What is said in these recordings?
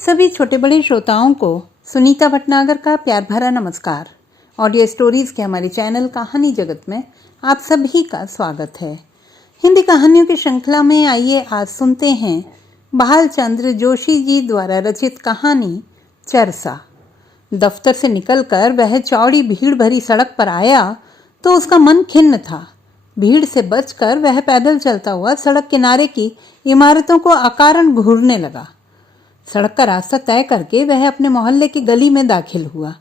सभी छोटे बड़े श्रोताओं को सुनीता भटनागर का प्यार भरा नमस्कार। ऑडियो स्टोरीज के हमारे चैनल कहानी जगत में आप सभी का स्वागत है। हिंदी कहानियों की श्रृंखला में आइए आज सुनते हैं भालचंद्र जोशी जी द्वारा रचित कहानी चरसा। दफ्तर से निकलकर वह चौड़ी भीड़ भरी सड़क पर आया तो उसका मन खिन्न था। भीड़ से बचकर वह पैदल चलता हुआ सड़क किनारे की इमारतों को अकारण घूरने लगा। सड़क का रास्ता तय करके वह अपने मोहल्ले की गली में दाखिल हुआ।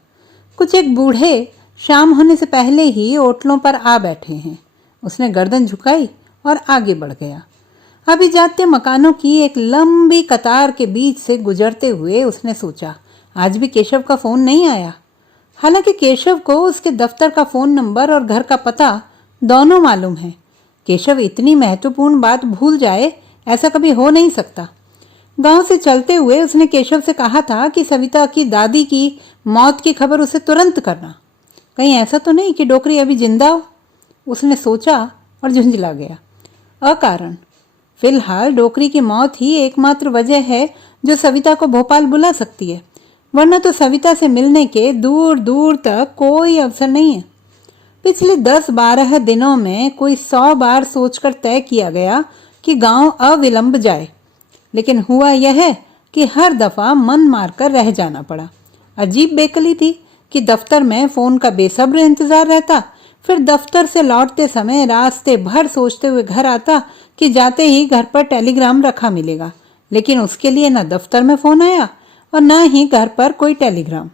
कुछ एक बूढ़े शाम होने से पहले ही ओटलों पर आ बैठे हैं। उसने गर्दन झुकाई और आगे बढ़ गया। अभिजात्य मकानों की एक लंबी कतार के बीच से गुजरते हुए उसने सोचा, आज भी केशव का फोन नहीं आया। हालांकि केशव को उसके दफ्तर का फोन नंबर और घर का पता दोनों मालूम है। केशव इतनी महत्वपूर्ण बात भूल जाए, ऐसा कभी हो नहीं सकता। गांव से चलते हुए उसने केशव से कहा था कि सविता की दादी की मौत की खबर उसे तुरंत करना। कहीं ऐसा तो नहीं कि डोकरी अभी जिंदा हो, उसने सोचा और झुंझला गया। अकारण फिलहाल डोकरी की मौत ही एकमात्र वजह है जो सविता को भोपाल बुला सकती है, वरना तो सविता से मिलने के दूर दूर तक कोई अवसर नहीं है। पिछले 10-12 दिनों में कोई 100 बार सोचकर तय किया गया कि गांव अविलंब जाए, लेकिन हुआ यह है कि हर दफा मन मारकर रह जाना पड़ा। अजीब बेकली थी कि दफ्तर में फोन का बेसब्र इंतजार रहता, फिर दफ्तर से लौटते समय रास्ते भर सोचते हुए घर आता कि जाते ही घर पर टेलीग्राम रखा मिलेगा, लेकिन उसके लिए न दफ्तर में फोन आया और न ही घर पर कोई टेलीग्राम।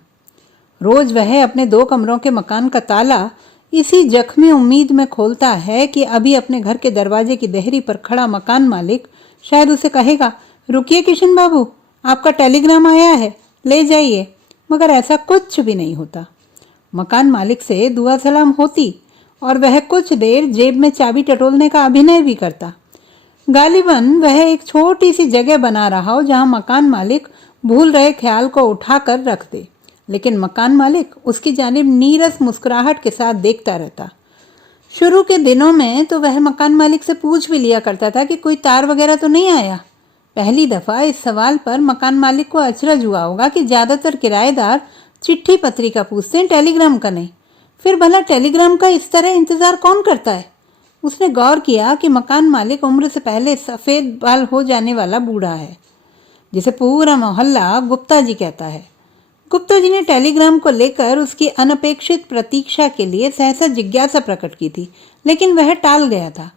रोज वह अपने 2 कमरों के मकान का ताला इसी जख्मी उम्मीद में खोलता है कि अभी अपने घर के दरवाजे की देहरी पर खड़ा मकान मालिक शायद उसे कहेगा, रुकिए किशन बाबू, आपका टेलीग्राम आया है, ले जाइए। मगर ऐसा कुछ भी नहीं होता। मकान मालिक से दुआ सलाम होती और वह कुछ देर जेब में चाबी टटोलने का अभिनय भी करता। गालिबन वह एक छोटी सी जगह बना रहा हो जहां मकान मालिक भूल रहे ख्याल को उठाकर रख दे, लेकिन मकान मालिक उसकी जानिब नीरस मुस्कुराहट के साथ देखता रहता। शुरू के दिनों में तो वह मकान मालिक से पूछ भी लिया करता था कि कोई तार वगैरह तो नहीं आया। पहली दफा इस सवाल पर मकान मालिक को अचरज हुआ होगा कि ज्यादातर किराएदार चिट्ठी पत्रिका पूछते हैं, टेलीग्राम का नहीं। फिर भला टेलीग्राम का इस तरह इंतजार कौन करता है? उसने गौर किया कि मकान मालिक उम्र से पहले सफेद बाल हो जाने वाला बूढ़ा है, जिसे पूरा मोहल्ला गुप्ता जी कहता है। गुप्ता जी ने टेलीग्राम को लेकर उसकी अनपेक्षित प्रतीक्षा के लिए सहसा जिज्ञासा प्रकट की थी, लेकिन वह टाल गया था।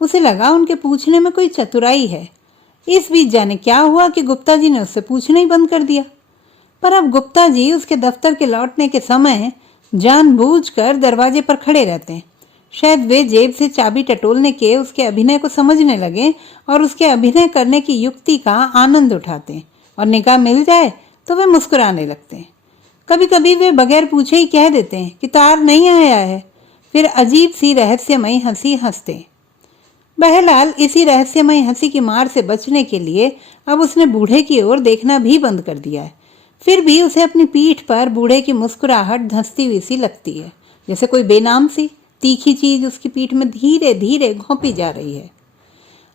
उसे लगा उनके पूछने में कोई चतुराई है। इस बीच जाने क्या हुआ कि गुप्ता जी ने उससे पूछना ही बंद कर दिया। पर अब गुप्ता जी उसके दफ्तर के लौटने के समय जानबूझकर दरवाजे पर खड़े रहते हैं। शायद वे जेब से चाबी टटोलने के उसके अभिनय को समझने लगे और उसके अभिनय करने की युक्ति का आनंद उठाते हैं, और निगाह मिल जाए तो वे मुस्कुराने लगते हैं। कभी कभी वे बगैर पूछे ही कह देते हैं कि तार नहीं आया है, फिर अजीब सी रहस्यमयी हंसी हंसते हैं। बहरहाल इसी रहस्यमय हंसी की मार से बचने के लिए अब उसने बूढ़े की ओर देखना भी बंद कर दिया है। फिर भी उसे अपनी पीठ पर बूढ़े की मुस्कुराहट धंसती हुई सी लगती है, जैसे कोई बेनाम सी तीखी चीज उसकी पीठ में धीरे धीरे घोंपी जा रही है।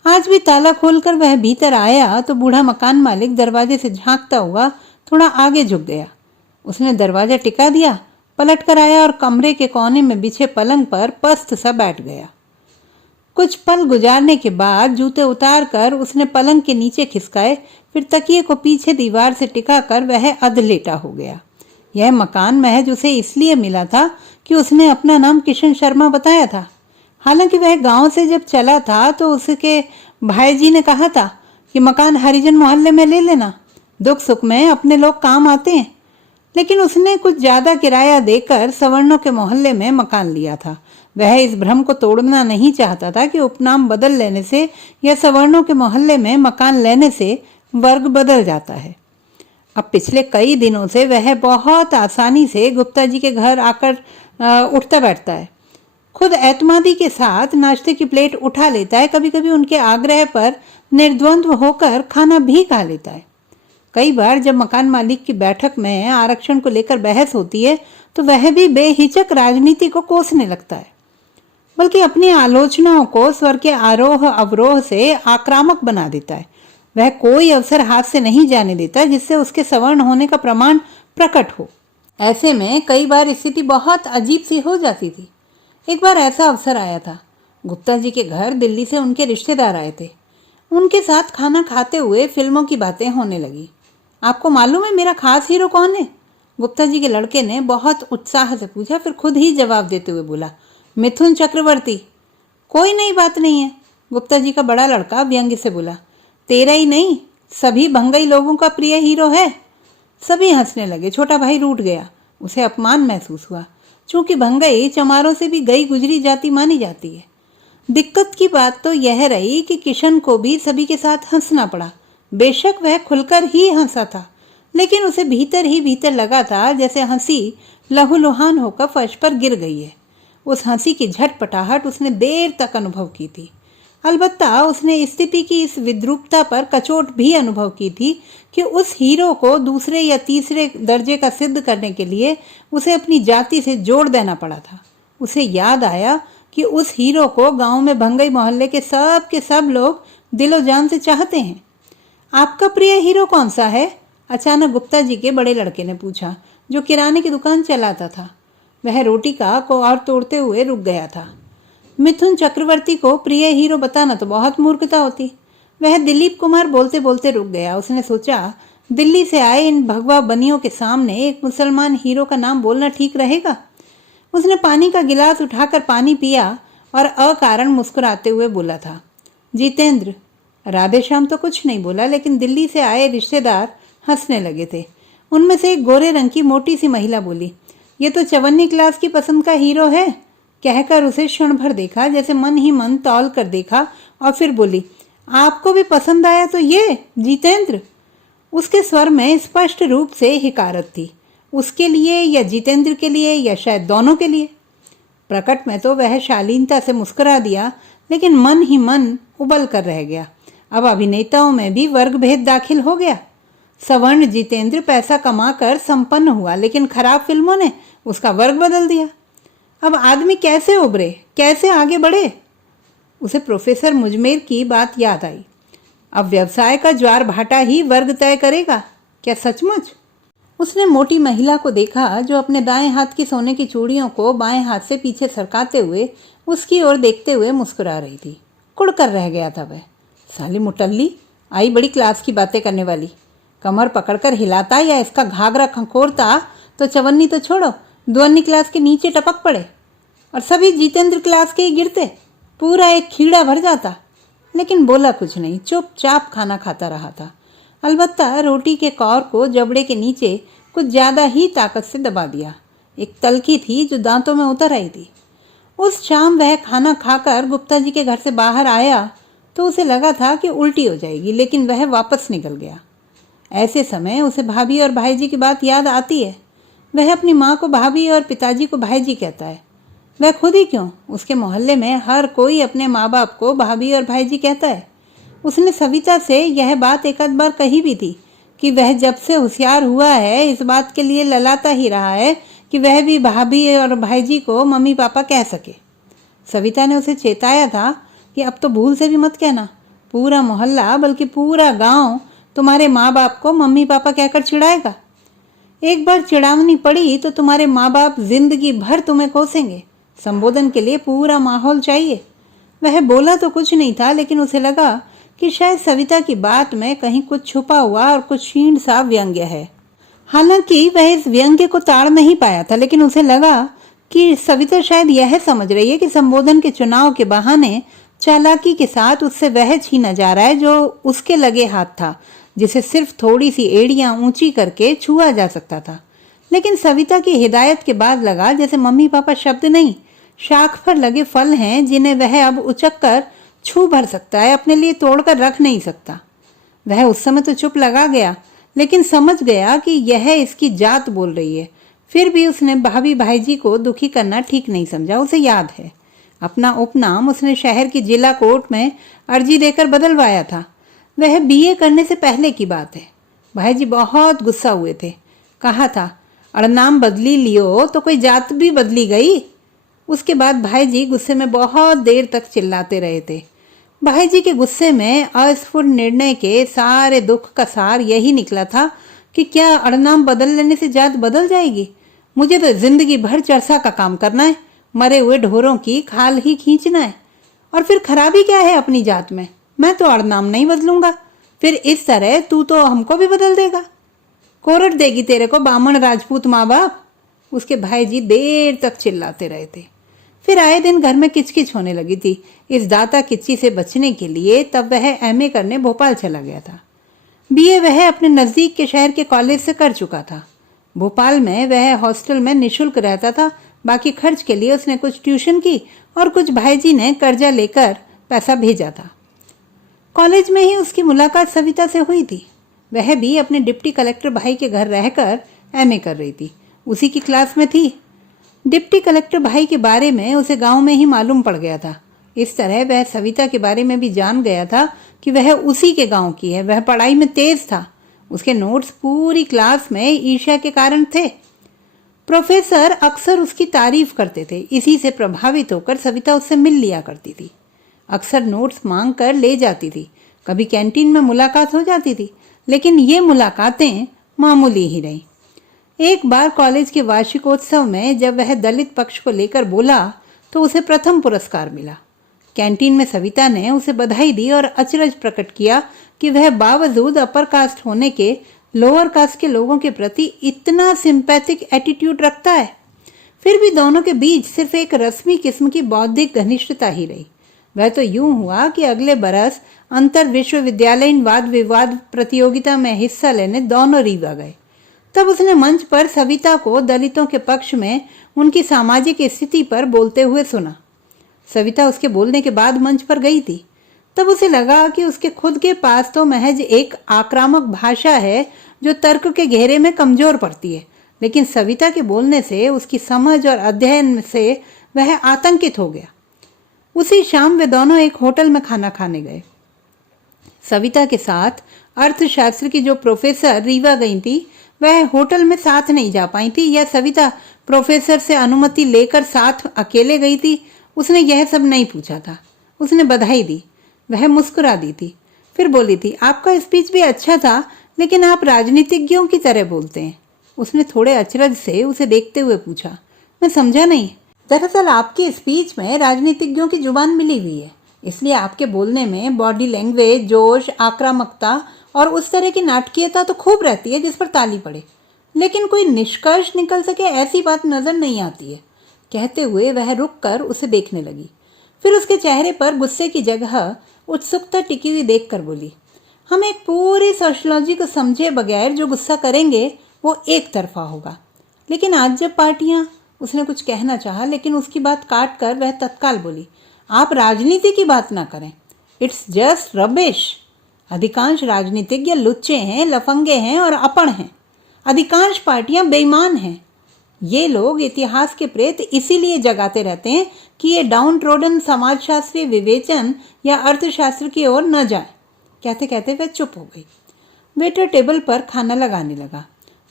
आज भी ताला खोलकर वह भीतर आया तो बूढ़ा मकान मालिक दरवाजे से झांकता हुआ थोड़ा आगे झुक गया। उसने दरवाजा टिका दिया, पलट कर आया और कमरे के कोने में बिछे पलंग पर पस्त सा बैठ गया। कुछ पल गुजारने के बाद जूते उतार कर उसने पलंग के नीचे खिसकाए, फिर तकिए को पीछे दीवार से टिकाकर वह अधलेटा हो गया। यह मकान महज उसे इसलिए मिला था कि उसने अपना नाम किशन शर्मा बताया था। हालांकि वह गांव से जब चला था तो उसके भाईजी ने कहा था कि मकान हरिजन मोहल्ले में ले लेना, दुख सुख में अपने लोग काम आते हैं। लेकिन उसने कुछ ज्यादा किराया देकर सवर्णों के मोहल्ले में मकान लिया था। वह इस भ्रम को तोड़ना नहीं चाहता था कि उपनाम बदल लेने से या सवर्णों के मोहल्ले में मकान लेने से वर्ग बदल जाता है। अब पिछले कई दिनों से वह बहुत आसानी से गुप्ता जी के घर आकर उठता बैठता है। खुद एतमादी के साथ नाश्ते की प्लेट उठा लेता है, कभी कभी उनके आग्रह पर निर्द्वंद्व होकर खाना भी खा लेता है। कई बार जब मकान मालिक की बैठक में आरक्षण को लेकर बहस होती है तो वह भी बेहिचक राजनीति को कोसने लगता है, बल्कि अपनी आलोचनाओं को स्वर के आरोह अवरोह से आक्रामक बना देता है। वह कोई अवसर हाथ से नहीं जाने देता जिससे उसके सवर्ण होने का प्रमाण प्रकट हो। ऐसे में कई बार स्थिति बहुत अजीब सी हो जाती थी। एक बार ऐसा अवसर आया था। गुप्ता जी के घर दिल्ली से उनके रिश्तेदार आए थे। उनके साथ खाना खाते हुए फिल्मों की बातें होने लगी। आपको मालूम है मेरा खास हीरो कौन है? गुप्ता जी के लड़के ने बहुत उत्साह से पूछा, फिर खुद ही जवाब देते हुए बोला, मिथुन चक्रवर्ती। कोई नई बात नहीं है, गुप्ता जी का बड़ा लड़का व्यंग्य से बोला। तेरा ही नहीं, सभी भंगई लोगों का प्रिय हीरो है। सभी हंसने लगे। छोटा भाई रूठ गया। उसे अपमान महसूस हुआ। चूंकि भंगई चमारों से भी गई गुजरी जाति मानी जाती है। दिक्कत की बात तो यह रही कि किशन को भी सभी के साथ हंसना पड़ा। बेशक वह खुलकर ही हंसा था, लेकिन उसे भीतर ही भीतर लगा था जैसे हंसी लहूलुहान होकर फर्श पर गिर गई है। उस हंसी की झटपटाहट उसने देर तक अनुभव की थी। अलबत्ता उसने स्थिति की इस विद्रूपता पर कचोट भी अनुभव की थी कि उस हीरो को दूसरे या तीसरे दर्जे का सिद्ध करने के लिए उसे अपनी जाति से जोड़ देना पड़ा था। उसे याद आया कि उस हीरो को गांव में भंगई मोहल्ले के सब लोग दिलो जान से चाहते हैं। आपका प्रिय हीरो कौन सा है? अचानक गुप्ता जी के बड़े लड़के ने पूछा, जो किराने की दुकान चलाता था। वह रोटी का कोर तोड़ते हुए रुक गया था। मिथुन चक्रवर्ती को प्रिय हीरो बताना तो बहुत मूर्खता होती। वह दिलीप कुमार बोलते बोलते रुक गया। उसने सोचा, दिल्ली से आए इन भगवा बनियों के सामने एक मुसलमान हीरो का नाम बोलना ठीक रहेगा? उसने पानी का गिलास उठाकर पानी पिया और अकारण मुस्कुराते हुए बोला था, जितेंद्र। राधेश्याम तो कुछ नहीं बोला, लेकिन दिल्ली से आए रिश्तेदार हंसने लगे थे। उनमें से एक गोरे रंग की मोटी सी महिला बोली, ये तो 54वीं क्लास की पसंद का हीरो है। कहकर उसे क्षण भर देखा, जैसे मन ही मन तौल कर देखा, और फिर बोली, आपको भी पसंद आया तो ये जितेंद्र? उसके स्वर में स्पष्ट रूप से हिकारत थी। उसके लिए या जितेंद्र के लिए या शायद दोनों के लिए। प्रकट में तो वह शालीनता से मुस्कुरा दिया, लेकिन मन ही मन उबल कर रह गया। अब अभिनेताओं में भी वर्ग भेद दाखिल हो गया। सवर्ण जितेंद्र पैसा कमाकर संपन्न हुआ, लेकिन खराब फिल्मों ने उसका वर्ग बदल दिया। अब आदमी कैसे उभरे, कैसे आगे बढ़े? उसे प्रोफेसर मुजमेर की बात याद आई। अब व्यवसाय का ज्वार भाटा ही वर्ग तय करेगा क्या सचमुच? उसने मोटी महिला को देखा, जो अपने दाएं हाथ की सोने की चूड़ियों को बाएं हाथ से पीछे सरकाते हुए उसकी ओर देखते हुए मुस्कुरा रही थी। कुड़ कर रह गया था वह। साली मुटल्ली आई, बड़ी क्लास की बातें करने वाली। कमर पकड़कर हिलाता या इसका घाघरा खंकोरता तो 54वीं तो छोड़ो, 52वीं क्लास के नीचे टपक पड़े और सभी जितेंद्र क्लास के ही गिरते। पूरा एक खीड़ा भर जाता। लेकिन बोला कुछ नहीं, चुपचाप खाना खाता रहा था। अलबत्ता रोटी के कौर को जबड़े के नीचे कुछ ज़्यादा ही ताकत से दबा दिया। एक तलखी थी जो दांतों में उतर आई थी। उस शाम वह खाना खाकर गुप्ता जी के घर से बाहर आया तो उसे लगा था कि उल्टी हो जाएगी, लेकिन वह वापस निकल गया। ऐसे समय उसे भाभी और भाईजी की बात याद आती है। वह अपनी माँ को भाभी और पिताजी को भाईजी कहता है। वह खुद ही क्यों, उसके मोहल्ले में हर कोई अपने माँ बाप को भाभी और भाईजी कहता है। उसने सविता से यह बात एक आध बार कही भी थी कि वह जब से होशियार हुआ है इस बात के लिए ललाता ही रहा है कि वह भी भाभी और भाईजी को मम्मी पापा कह सके। सविता ने उसे चेताया था कि अब तो भूल से भी मत कहना। पूरा मोहल्ला बल्कि पूरा गांव तुम्हारे माँ बाप को मम्मी पापा कहकर चिढ़ाएगा। एक बार चिढ़ावनी पड़ी तो तुम्हारे माँ बाप जिंदगी भर तुम्हें कोसेंगे। संबोधन के लिए पूरा माहौल चाहिए। वह बोला तो कुछ नहीं था, लेकिन उसे लगा कि शायद सविता की बात में कहीं कुछ छुपा हुआ और कुछ क्षीण सा व्यंग्य है। हालांकि वह इस व्यंग्य को ताड़ नहीं पाया था, लेकिन उसे लगा कि सविता शायद यह समझ रही है कि संबोधन के चुनाव के बहाने चालाकी के साथ उससे वह छीना जा रहा है जो उसके लगे हाथ था, जिसे सिर्फ थोड़ी सी एड़ियां ऊंची करके छुआ जा सकता था। लेकिन सविता की हिदायत के बाद लगा जैसे मम्मी पापा शब्द नहीं, शाख पर लगे फल हैं जिन्हें वह अब उचक कर छू भर सकता है, अपने लिए तोड़कर रख नहीं सकता। वह उस समय तो चुप लगा गया, लेकिन समझ गया कि यह इसकी जात बोल रही है। फिर भी उसने भाभी भाईजी को दुखी करना ठीक नहीं समझा। उसे याद है, अपना उपनाम उसने शहर की जिला कोर्ट में अर्जी देकर बदलवाया था। वह बीए करने से पहले की बात है। भाईजी बहुत गुस्सा हुए थे। कहा था, अड़नाम बदली लियो तो कोई जात भी बदली गई। उसके बाद भाईजी गुस्से में बहुत देर तक चिल्लाते रहे थे। भाई जी के गुस्से में अस्फुट निर्णय के सारे दुख का सार यही निकला था कि क्या अड़नाम बदल लेने से जात बदल जाएगी। मुझे तो जिंदगी भर चरसा का काम करना है, मरे हुए ढोरों की खाल ही खींचना है। और फिर खराबी क्या है अपनी जात में? मैं तो अड़नाम नहीं बदलूंगा, फिर इस तरह तू तो हमको भी बदल देगा। कोरट देगी तेरे को बामण राजपूत माँ बाप। उसके भाई जी देर तक चिल्लाते रहे थे। फिर आए दिन घर में किचकिच होने लगी थी। इस दाता किच्ची से बचने के लिए तब वह एमए करने भोपाल चला गया था। बीए वह अपने नज़दीक के शहर के कॉलेज से कर चुका था। भोपाल में वह हॉस्टल में निःशुल्क रहता था। बाकी खर्च के लिए उसने कुछ ट्यूशन की और कुछ भाईजी ने कर्जा लेकर पैसा भेजा था। कॉलेज में ही उसकी मुलाकात सविता से हुई थी। वह भी अपने डिप्टी कलेक्टर भाई के घर रहकर एमए कर रही थी, उसी की क्लास में थी। डिप्टी कलेक्टर भाई के बारे में उसे गांव में ही मालूम पड़ गया था। इस तरह वह सविता के बारे में भी जान गया था कि वह उसी के गांव की है। वह पढ़ाई में तेज था। उसके नोट्स पूरी क्लास में ईर्ष्या के कारण थे। प्रोफेसर अक्सर उसकी तारीफ करते थे। इसी से प्रभावित होकर सविता उससे मिल लिया करती थी। अक्सर नोट्स मांग कर ले जाती थी। कभी कैंटीन में मुलाकात हो जाती थी, लेकिन ये मुलाकातें मामूली ही रहीं। एक बार कॉलेज के वार्षिकोत्सव में जब वह दलित पक्ष को लेकर बोला तो उसे प्रथम पुरस्कार मिला। कैंटीन में सविता ने उसे बधाई दी और अचरज प्रकट किया कि वह बावजूद अपर कास्ट होने के लोअर कास्ट के लोगों के प्रति इतना सिंपैथिक एटीट्यूड रखता है। फिर भी दोनों के बीच सिर्फ एक रस्मी किस्म की बौद्धिक घनिष्ठता ही रही। वह तो यूं हुआ कि अगले बरस अंतर विश्वविद्यालयीन वाद विवाद प्रतियोगिता में हिस्सा लेने दोनों रीवा गए। तब उसने मंच पर सविता को दलितों के पक्ष में उनकी सामाजिक स्थिति पर बोलते हुए सुना। सविता उसके बोलने के बाद मंच पर गई थी। तब उसे लगा कि उसके खुद के पास तो महज एक आक्रामक भाषा है जो तर्क के घेरे में कमजोर पड़ती है, लेकिन सविता के बोलने से, उसकी समझ और अध्ययन से वह आतंकित हो गया। उसी शाम वे दोनों एक होटल में खाना खाने गए। सविता के साथ अर्थशास्त्र की जो प्रोफेसर रीवा गई थी, वह होटल में साथ नहीं जा पाई थी, या सविता प्रोफेसर से अनुमति लेकर साथ अकेले गई थी, उसने यह सब नहीं पूछा था। उसने बधाई दी। वह मुस्कुरा दी थी। फिर बोली थी, आपका स्पीच भी अच्छा था, लेकिन आप राजनीतिज्ञों की तरह बोलते हैं। उसने थोड़े अचरज से उसे देखते हुए पूछा। मैं समझा नहीं। दरअसल आपकी स्पीच में राजनीतिज्ञों की जुबान मिली हुई है, इसलिए आपके बोलने में बॉडी लैंग्वेज, जोश, आक्रामकता और उस तरह की नाटकीयता तो खूब रहती है जिस पर ताली पड़े, लेकिन कोई निष्कर्ष निकल सके ऐसी बात नजर नहीं आती है। कहते हुए वह रुक कर उसे देखने लगी। फिर उसके चेहरे पर गुस्से की जगह उत्सुकता टिकी हुई देखकर बोली, हम एक पूरी सोशियोलॉजी को समझे बगैर जो गुस्सा करेंगे वो एक तरफा होगा। लेकिन आज जब पार्टियां, उसने कुछ कहना चाहा, लेकिन उसकी बात काट कर वह तत्काल बोली, आप राजनीति की बात ना करें, इट्स जस्ट रबिश। अधिकांश राजनीतिज्ञ लुच्चे हैं, लफंगे हैं और अपण हैं। अधिकांश पार्टियां बेईमान हैं। ये लोग इतिहास के प्रेत इसीलिए जगाते रहते हैं कि ये डाउन ट्रोडन समाजशास्त्रीय विवेचन या अर्थशास्त्र की ओर न जाए। कहते कहते वह चुप हो गई। वेटर टेबल पर खाना लगाने लगा।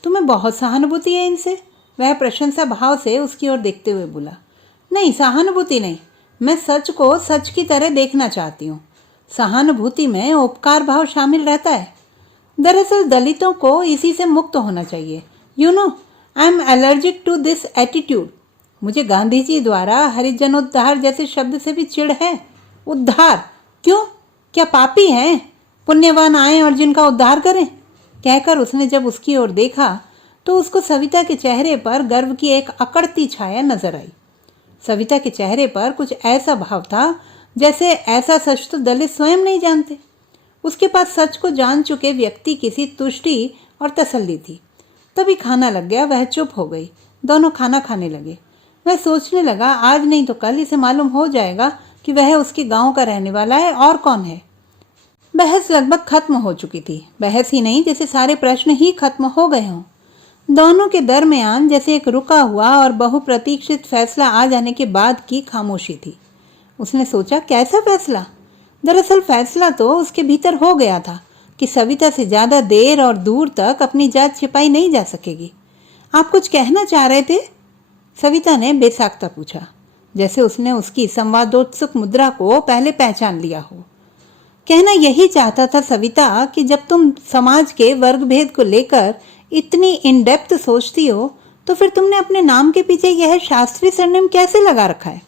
तुम्हें बहुत सहानुभूति है इनसे? वह प्रशंसा भाव से उसकी ओर देखते हुए बोला। नहीं, सहानुभूति नहीं, मैं सच को सच की तरह देखना चाहती हूँ। सहानुभूति में उपकार भाव शामिल रहता है। दरअसल दलितों को इसी से मुक्त होना चाहिए। You know, I am allergic to this attitude. मुझे गांधी जी द्वारा हरिजनोद्धार जैसे शब्द से भी चिढ़ है। उद्धार क्यों? क्या पापी हैं? पुण्यवान आए और जिनका उद्धार करें। कहकर उसने जब उसकी ओर देखा तो उसको सविता के चेहरे पर गर्व की एक अकड़ती छाया नजर आई। सविता के चेहरे पर कुछ ऐसा भाव था जैसे ऐसा सच तो दलित स्वयं नहीं जानते। उसके पास सच को जान चुके व्यक्ति किसी तुष्टि और तसल्ली थी। तभी खाना लग गया। वह चुप हो गई। दोनों खाना खाने लगे। वह सोचने लगा, आज नहीं तो कल इसे मालूम हो जाएगा कि वह उसके गांव का रहने वाला है और कौन है। बहस लगभग खत्म हो चुकी थी। बहस ही नहीं, जैसे सारे प्रश्न ही खत्म हो गए हों। दोनों के दरमियान जैसे एक रुका हुआ और बहुप्रतीक्षित फैसला आ जाने के बाद की खामोशी थी। उसने सोचा, कैसा फैसला? दरअसल फैसला तो उसके भीतर हो गया था कि सविता से ज़्यादा देर और दूर तक अपनी जात छिपाई नहीं जा सकेगी। आप कुछ कहना चाह रहे थे? सविता ने बेसाख्ता पूछा, जैसे उसने उसकी संवादोत्सुक मुद्रा को पहले पहचान लिया हो। कहना यही चाहता था सविता कि जब तुम समाज के वर्ग भेद को लेकर इतनी इन डेप्थ सोचती हो तो फिर तुमने अपने नाम के पीछे यह शास्त्रीय सरनेम कैसे लगा रखा है?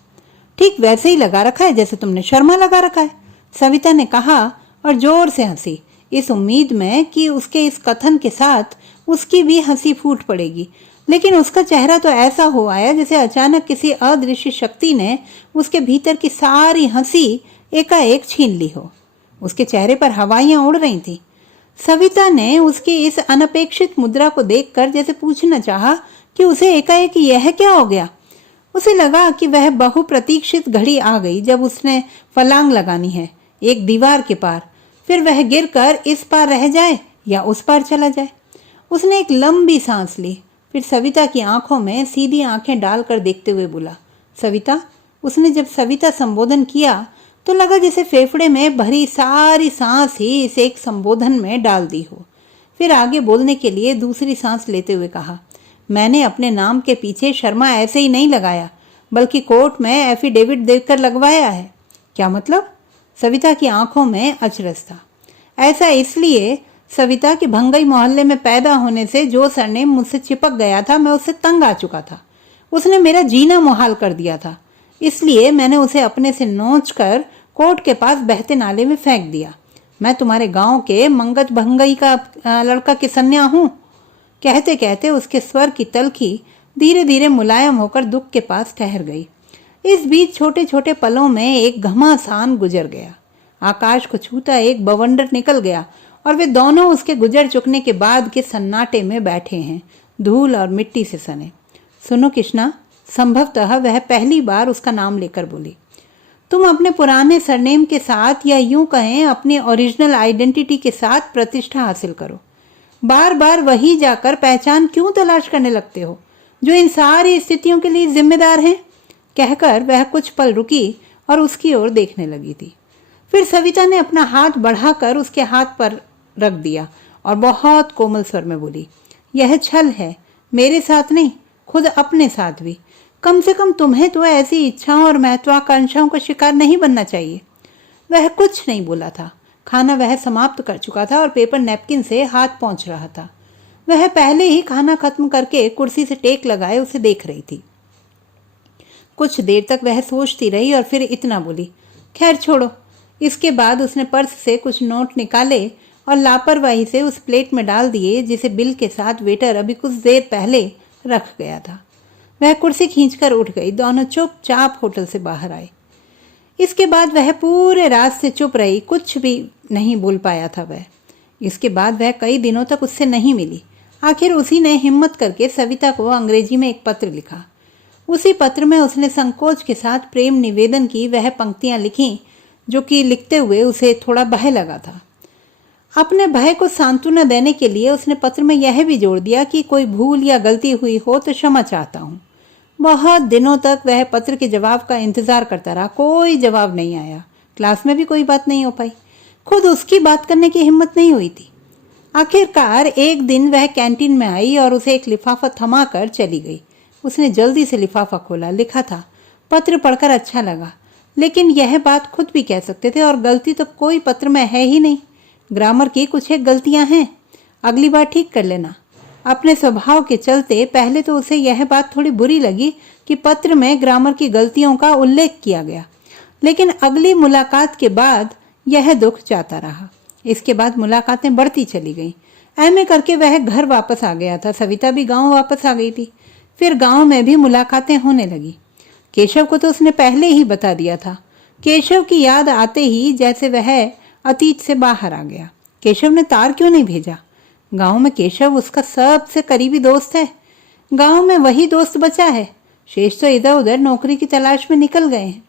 ठीक वैसे ही लगा रखा है जैसे तुमने शर्मा लगा रखा है, सविता ने कहा और जोर से हंसी, इस उम्मीद में कि उसके इस कथन के साथ उसकी भी हंसी फूट पड़ेगी। लेकिन उसका चेहरा तो ऐसा हो आया जैसे अचानक किसी अदृश्य शक्ति ने उसके भीतर की सारी हंसी एकाएक छीन ली हो। उसके चेहरे पर हवाइयां उड़ रही थीं। सविता ने उसकी इस अनपेक्षित मुद्रा को देखकर जैसे पूछना चाहा कि उसे एकाएक यह क्या हो गया। उसे लगा कि वह बहुप्रतीक्षित घड़ी आ गई जब उसने फलांग लगानी है एक दीवार के पार, फिर वह गिरकर इस पार रह जाए या उस पार चला जाए। उसने एक लंबी सांस ली, फिर सविता की आंखों में सीधी आंखें डालकर देखते हुए बोला, सविता। उसने जब सविता संबोधन किया तो लगा जैसे फेफड़े में भरी सारी सांस ही इस एक संबोधन में डाल दी हो। फिर आगे बोलने के लिए दूसरी सांस लेते हुए कहा, मैंने अपने नाम के पीछे शर्मा ऐसे ही नहीं लगाया, बल्कि कोर्ट में एफिडेविट देकर लगवाया है। क्या मतलब? सविता की आंखों में अचरज था। ऐसा इसलिए सविता कि भंगई मोहल्ले में पैदा होने से जो सरनेम मुझसे चिपक गया था मैं उससे तंग आ चुका था। उसने मेरा जीना मुहाल कर दिया था, इसलिए मैंने उसे अपने से नोच कर कोर्ट के पास बहते नाले में फेंक दिया। मैं तुम्हारे गांव के मंगत भंगई का लड़का किसन्या हूँ। कहते कहते उसके स्वर की तलखी धीरे धीरे मुलायम होकर दुख के पास ठहर गई। इस बीच छोटे छोटे पलों में एक घमासान गुजर गया। आकाश को छूता एक बवंडर निकल गया और वे दोनों उसके गुजर चुकने के बाद के सन्नाटे में बैठे हैं, धूल और मिट्टी से सने। सुनो कृष्णा, संभवतः वह पहली बार उसका नाम लेकर बोली, तुम अपने पुराने सरनेम के साथ या यूं कहें अपनी ओरिजिनल आइडेंटिटी के साथ प्रतिष्ठा हासिल करो। बार बार वही जाकर पहचान क्यों तलाश करने लगते हो जो इन सारी स्थितियों के लिए जिम्मेदार हैं? कहकर वह कुछ पल रुकी और उसकी ओर देखने लगी थी। फिर सविता ने अपना हाथ बढ़ाकर उसके हाथ पर रख दिया और बहुत कोमल स्वर में बोली, यह छल है, मेरे साथ नहीं, खुद अपने साथ भी। कम से कम तुम्हें तो ऐसी इच्छाओं और महत्वाकांक्षाओं का शिकार नहीं बनना चाहिए। वह कुछ नहीं बोला था। खाना वह समाप्त कर चुका था और पेपर नैपकिन से हाथ पोंछ रहा था। वह पहले ही खाना खत्म करके कुर्सी से टेक लगाए उसे देख रही थी। कुछ देर तक वह सोचती रही और फिर इतना बोली, खैर छोड़ो। इसके बाद उसने पर्स से कुछ नोट निकाले और लापरवाही से उस प्लेट में डाल दिए जिसे बिल के साथ वेटर अभी कुछ देर पहले रख गया था। वह कुर्सी खींचकर उठ गई। दोनों चुपचाप होटल से बाहर आए। इसके बाद वह पूरे रात से चुप रही, कुछ भी नहीं बोल पाया था वह। इसके बाद वह कई दिनों तक उससे नहीं मिली। आखिर उसी ने हिम्मत करके सविता को अंग्रेजी में एक पत्र लिखा। उसी पत्र में उसने संकोच के साथ प्रेम निवेदन की वह पंक्तियां लिखीं जो कि लिखते हुए उसे थोड़ा भय लगा था। अपने भय को सांत्वना देने के लिए उसने पत्र में यह भी जोड़ दिया कि कोई भूल या गलती हुई हो तो क्षमा चाहता हूँ। बहुत दिनों तक वह पत्र के जवाब का इंतजार करता रहा। कोई जवाब नहीं आया। क्लास में भी कोई बात नहीं हो पाई। खुद उसकी बात करने की हिम्मत नहीं हुई थी। आखिरकार एक दिन वह कैंटीन में आई और उसे एक लिफाफा थमा कर चली गई। उसने जल्दी से लिफाफा खोला। लिखा था, पत्र पढ़कर अच्छा लगा, लेकिन यह बात खुद भी कह सकते थे और गलती तो कोई पत्र में है ही नहीं। ग्रामर की कुछ एक गलतियां हैं, अगली बार ठीक कर लेना। अपने स्वभाव के चलते पहले तो उसे यह बात थोड़ी बुरी लगी कि पत्र में ग्रामर की गलतियों का उल्लेख किया गया, लेकिन अगली मुलाकात के बाद यह दुख जाता रहा। इसके बाद मुलाकातें बढ़ती चली गईं। एमए करके वह घर वापस आ गया था। सविता भी गांव वापस आ गई थी। फिर गांव में भी मुलाकातें होने लगी। केशव को तो उसने पहले ही बता दिया था। केशव की याद आते ही जैसे वह अतीत से बाहर आ गया। केशव ने तार क्यों नहीं भेजा? गांव में केशव उसका सबसे करीबी दोस्त है। गांव में वही दोस्त बचा है, शेष तो इधर उधर नौकरी की तलाश में निकल गए हैं।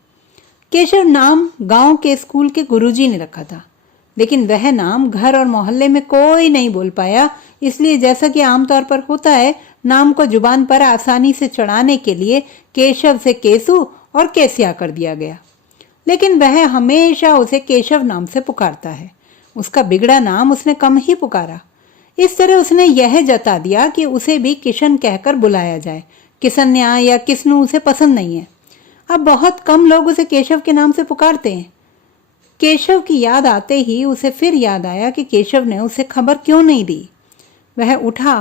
केशव नाम गांव के स्कूल के गुरुजी ने रखा था, लेकिन वह नाम घर और मोहल्ले में कोई नहीं बोल पाया। इसलिए जैसा कि आमतौर पर होता है, नाम को जुबान पर आसानी से चढ़ाने के लिए केशव से केसु और केसिया कर दिया गया। लेकिन वह हमेशा उसे केशव नाम से पुकारता है। उसका बिगड़ा नाम उसने कम ही पुकारा। इस तरह उसने यह जता दिया कि उसे भी किशन कहकर बुलाया जाए। किसन्या या किस्नू उसे पसंद नहीं है। अब बहुत कम लोग उसे केशव के नाम से पुकारते हैं। केशव की याद आते ही उसे फिर याद आया कि केशव ने उसे खबर क्यों नहीं दी। वह उठा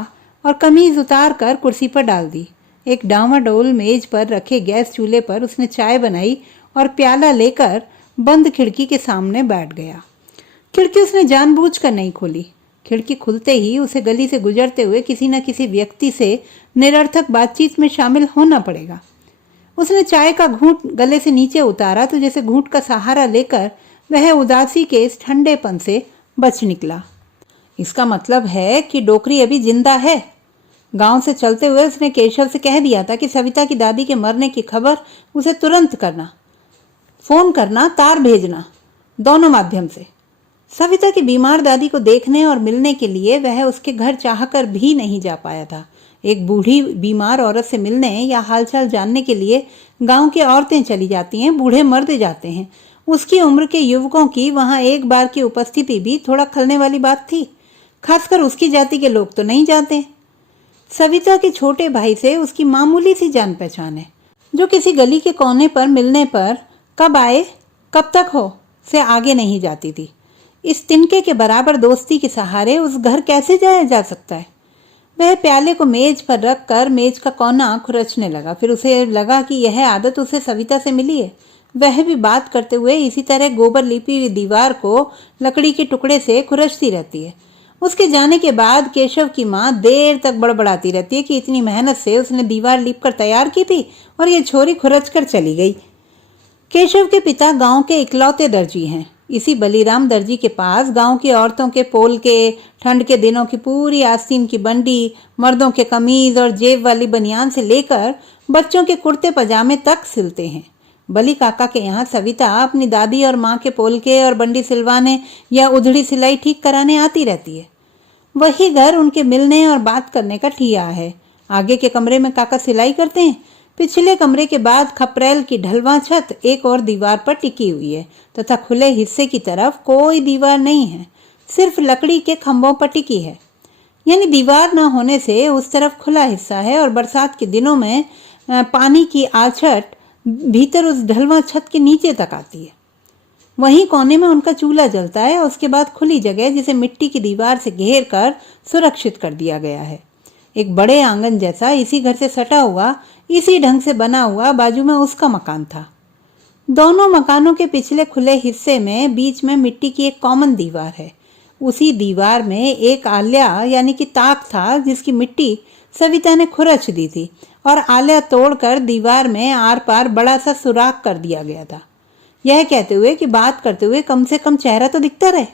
और कमीज उतार कर कुर्सी पर डाल दी। एक डांवाडोल मेज पर रखे गैस चूल्हे पर उसने चाय बनाई और प्याला लेकर बंद खिड़की के सामने बैठ गया। खिड़की उसने जानबूझकर नहीं खोली। खिड़की खुलते ही उसे गली से गुजरते हुए किसी न किसी व्यक्ति से निरर्थक बातचीत में शामिल होना पड़ेगा। उसने चाय का घूंट गले से नीचे उतारा तो जैसे घूंट का सहारा लेकर वह उदासी के इस ठंडेपन से बच निकला। इसका मतलब है कि डोकरी अभी जिंदा है। गांव से चलते हुए उसने केशव से कह दिया था कि सविता की दादी के मरने की खबर उसे तुरंत करना, फोन करना, तार भेजना, दोनों माध्यम से। सविता की बीमार दादी को देखने और मिलने के लिए वह उसके घर चाहकर भी नहीं जा पाया था। एक बूढ़ी बीमार औरत से मिलने या हालचाल जानने के लिए गांव की औरतें चली जाती हैं, बूढ़े मर्द जाते हैं। उसकी उम्र के युवकों की वहां एक बार की उपस्थिति भी थोड़ा खलने वाली बात थी। खासकर उसकी जाति के लोग तो नहीं जाते। सविता के छोटे भाई से उसकी मामूली सी जान पहचान है, जो किसी गली के कोने पर मिलने पर कब आए, कब तक हो से आगे नहीं जाती थी। इस तिनके के बराबर दोस्ती के सहारे उस घर कैसे जाया जा सकता है। वह प्याले को मेज पर रख कर मेज का कोना खुरचने लगा। फिर उसे लगा कि यह आदत उसे सविता से मिली है। वह भी बात करते हुए इसी तरह गोबर लिपी हुई दीवार को लकड़ी के टुकड़े से खुरचती रहती है। उसके जाने के बाद केशव की माँ देर तक बड़बड़ाती रहती है कि इतनी मेहनत से उसने दीवार लीप कर तैयार की थी और ये छोरी खुरच कर चली गई। केशव के पिता गांव के इकलौते दर्जी हैं। इसी बलीराम दर्जी के पास गांव की औरतों के पोल के, ठंड के दिनों की पूरी आस्तीन की बंडी, मर्दों के कमीज और जेब वाली बनियान से लेकर बच्चों के कुर्ते पजामे तक सिलते हैं। बली काका के यहाँ सविता अपनी दादी और माँ के पोल के और बंडी सिलवाने या उधड़ी सिलाई ठीक कराने आती रहती है। वही घर उनके मिलने और बात करने का ठिया है। आगे के कमरे में काका सिलाई करते हैं। पिछले कमरे के बाद खपरेल की ढलवा छत एक और दीवार पर टिकी हुई है तथा खुले हिस्से की तरफ कोई दीवार नहीं है, सिर्फ लकड़ी के खंभों पर टिकी है। यानी दीवार न होने से उस तरफ खुला हिस्सा है और बरसात के दिनों में पानी की आछट भीतर उस ढलवा छत के नीचे तक आती है। वहीं कोने में उनका चूल्हा जलता है और उसके बाद खुली जगह जिसे मिट्टी की दीवार से घेर कर सुरक्षित कर दिया गया है। एक बड़े आंगन जैसा इसी घर से सटा हुआ, इसी ढंग से बना हुआ बाजू में उसका मकान था। दोनों मकानों के पिछले खुले हिस्से में बीच में मिट्टी की एक कॉमन दीवार है। उसी दीवार में एक आल्या यानी कि ताक था जिसकी मिट्टी सविता ने खुरच दी थी और आल्या तोड़कर दीवार में आर पार बड़ा सा सुराख कर दिया गया था, यह कहते हुए कि बात करते हुए कम से कम चेहरा तो दिखता रहे।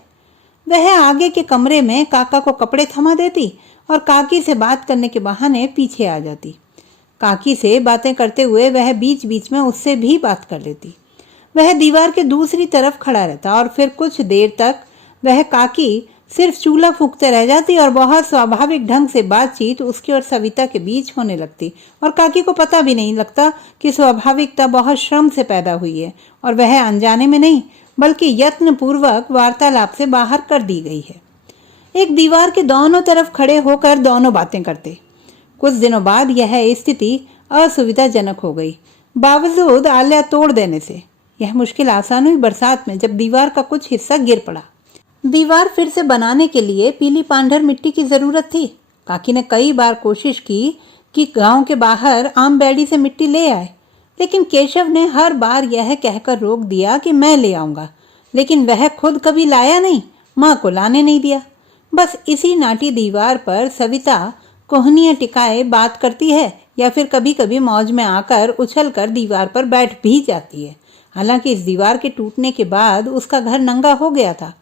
वह आगे के कमरे में काका को कपड़े थमा देती और काकी से बात करने के बहाने पीछे आ जाती। काकी से बातें करते हुए वह बीच बीच में उससे भी बात कर लेती। वह दीवार के दूसरी तरफ खड़ा रहता और फिर कुछ देर तक वह काकी सिर्फ चूल्हा फूंकते रह जाती और बहुत स्वाभाविक ढंग से बातचीत उसकी और सविता के बीच होने लगती और काकी को पता भी नहीं लगता कि स्वाभाविकता बहुत श्रम से पैदा हुई है और वह अनजाने में नहीं बल्कि यत्न पूर्वक वार्तालाप से बाहर कर दी गई है। एक दीवार के दोनों तरफ खड़े होकर दोनों बातें करते। कुछ दिनों बाद यह स्थिति असुविधाजनक हो गई। बावजूद आल्या तोड़ देने से यह मुश्किल आसान हुई बरसात में, जब दीवार का कुछ हिस्सा गिर पड़ा। दीवार फिर से बनाने के लिए पीली पांढर मिट्टी की जरूरत थी। काकी ने कई बार कोशिश की कि गांव के बाहर आम बैड़ी से मिट्टी ले आए, लेकिन केशव ने हर बार यह कहकर रोक दिया कि मैं ले आऊंगा, लेकिन वह खुद कभी लाया नहीं, माँ को लाने नहीं दिया। बस इसी नाटी दीवार पर सविता कोहनियाँ टिकाए बात करती है या फिर कभी कभी मौज में आकर उछल कर दीवार पर बैठ भी जाती है। हालांकि इस दीवार के टूटने के बाद उसका घर नंगा हो गया था।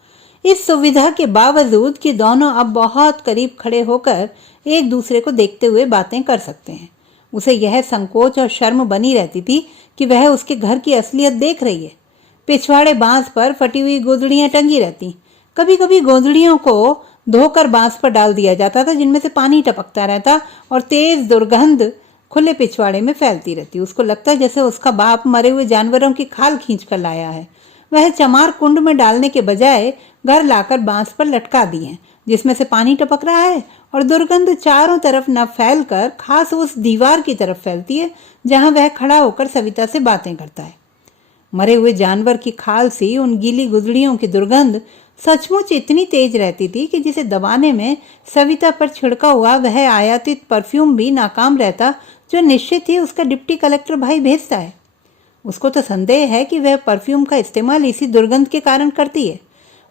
इस सुविधा के बावजूद कि दोनों अब बहुत करीब खड़े होकर एक दूसरे को देखते हुए बातें कर सकते हैं, उसे यह संकोच और शर्म बनी रहती थी कि वह उसके घर की असलियत देख रही है। पिछवाड़े बांस पर फटी हुई गोदड़ियां टंगी रहती। कभी कभी गोदड़ियों को धोकर बांस पर डाल दिया जाता था, जिनमें से पानी टपकता रहता और तेज दुर्गंध खुले पिछवाड़े में फैलती रहती। उसको लगता जैसे उसका बाप मरे हुए जानवरों की खाल खींच कर लाया है। वह चमार कुंड में डालने के बजाय घर लाकर बांस पर लटका दी है, जिसमें से पानी टपक रहा है और दुर्गंध चारों तरफ न फैलकर खास उस दीवार की तरफ फैलती है जहां वह खड़ा होकर सविता से बातें करता है। मरे हुए जानवर की खाल सी उन गीली गुदड़ियों की दुर्गंध सचमुच इतनी तेज रहती थी कि जिसे दबाने में सविता पर छिड़का हुआ वह आयातित परफ्यूम भी नाकाम रहता, जो निश्चित ही उसका डिप्टी कलेक्टर भाई भेजता है। उसको तो संदेह है कि वह परफ्यूम का इस्तेमाल इसी दुर्गंध के कारण करती है।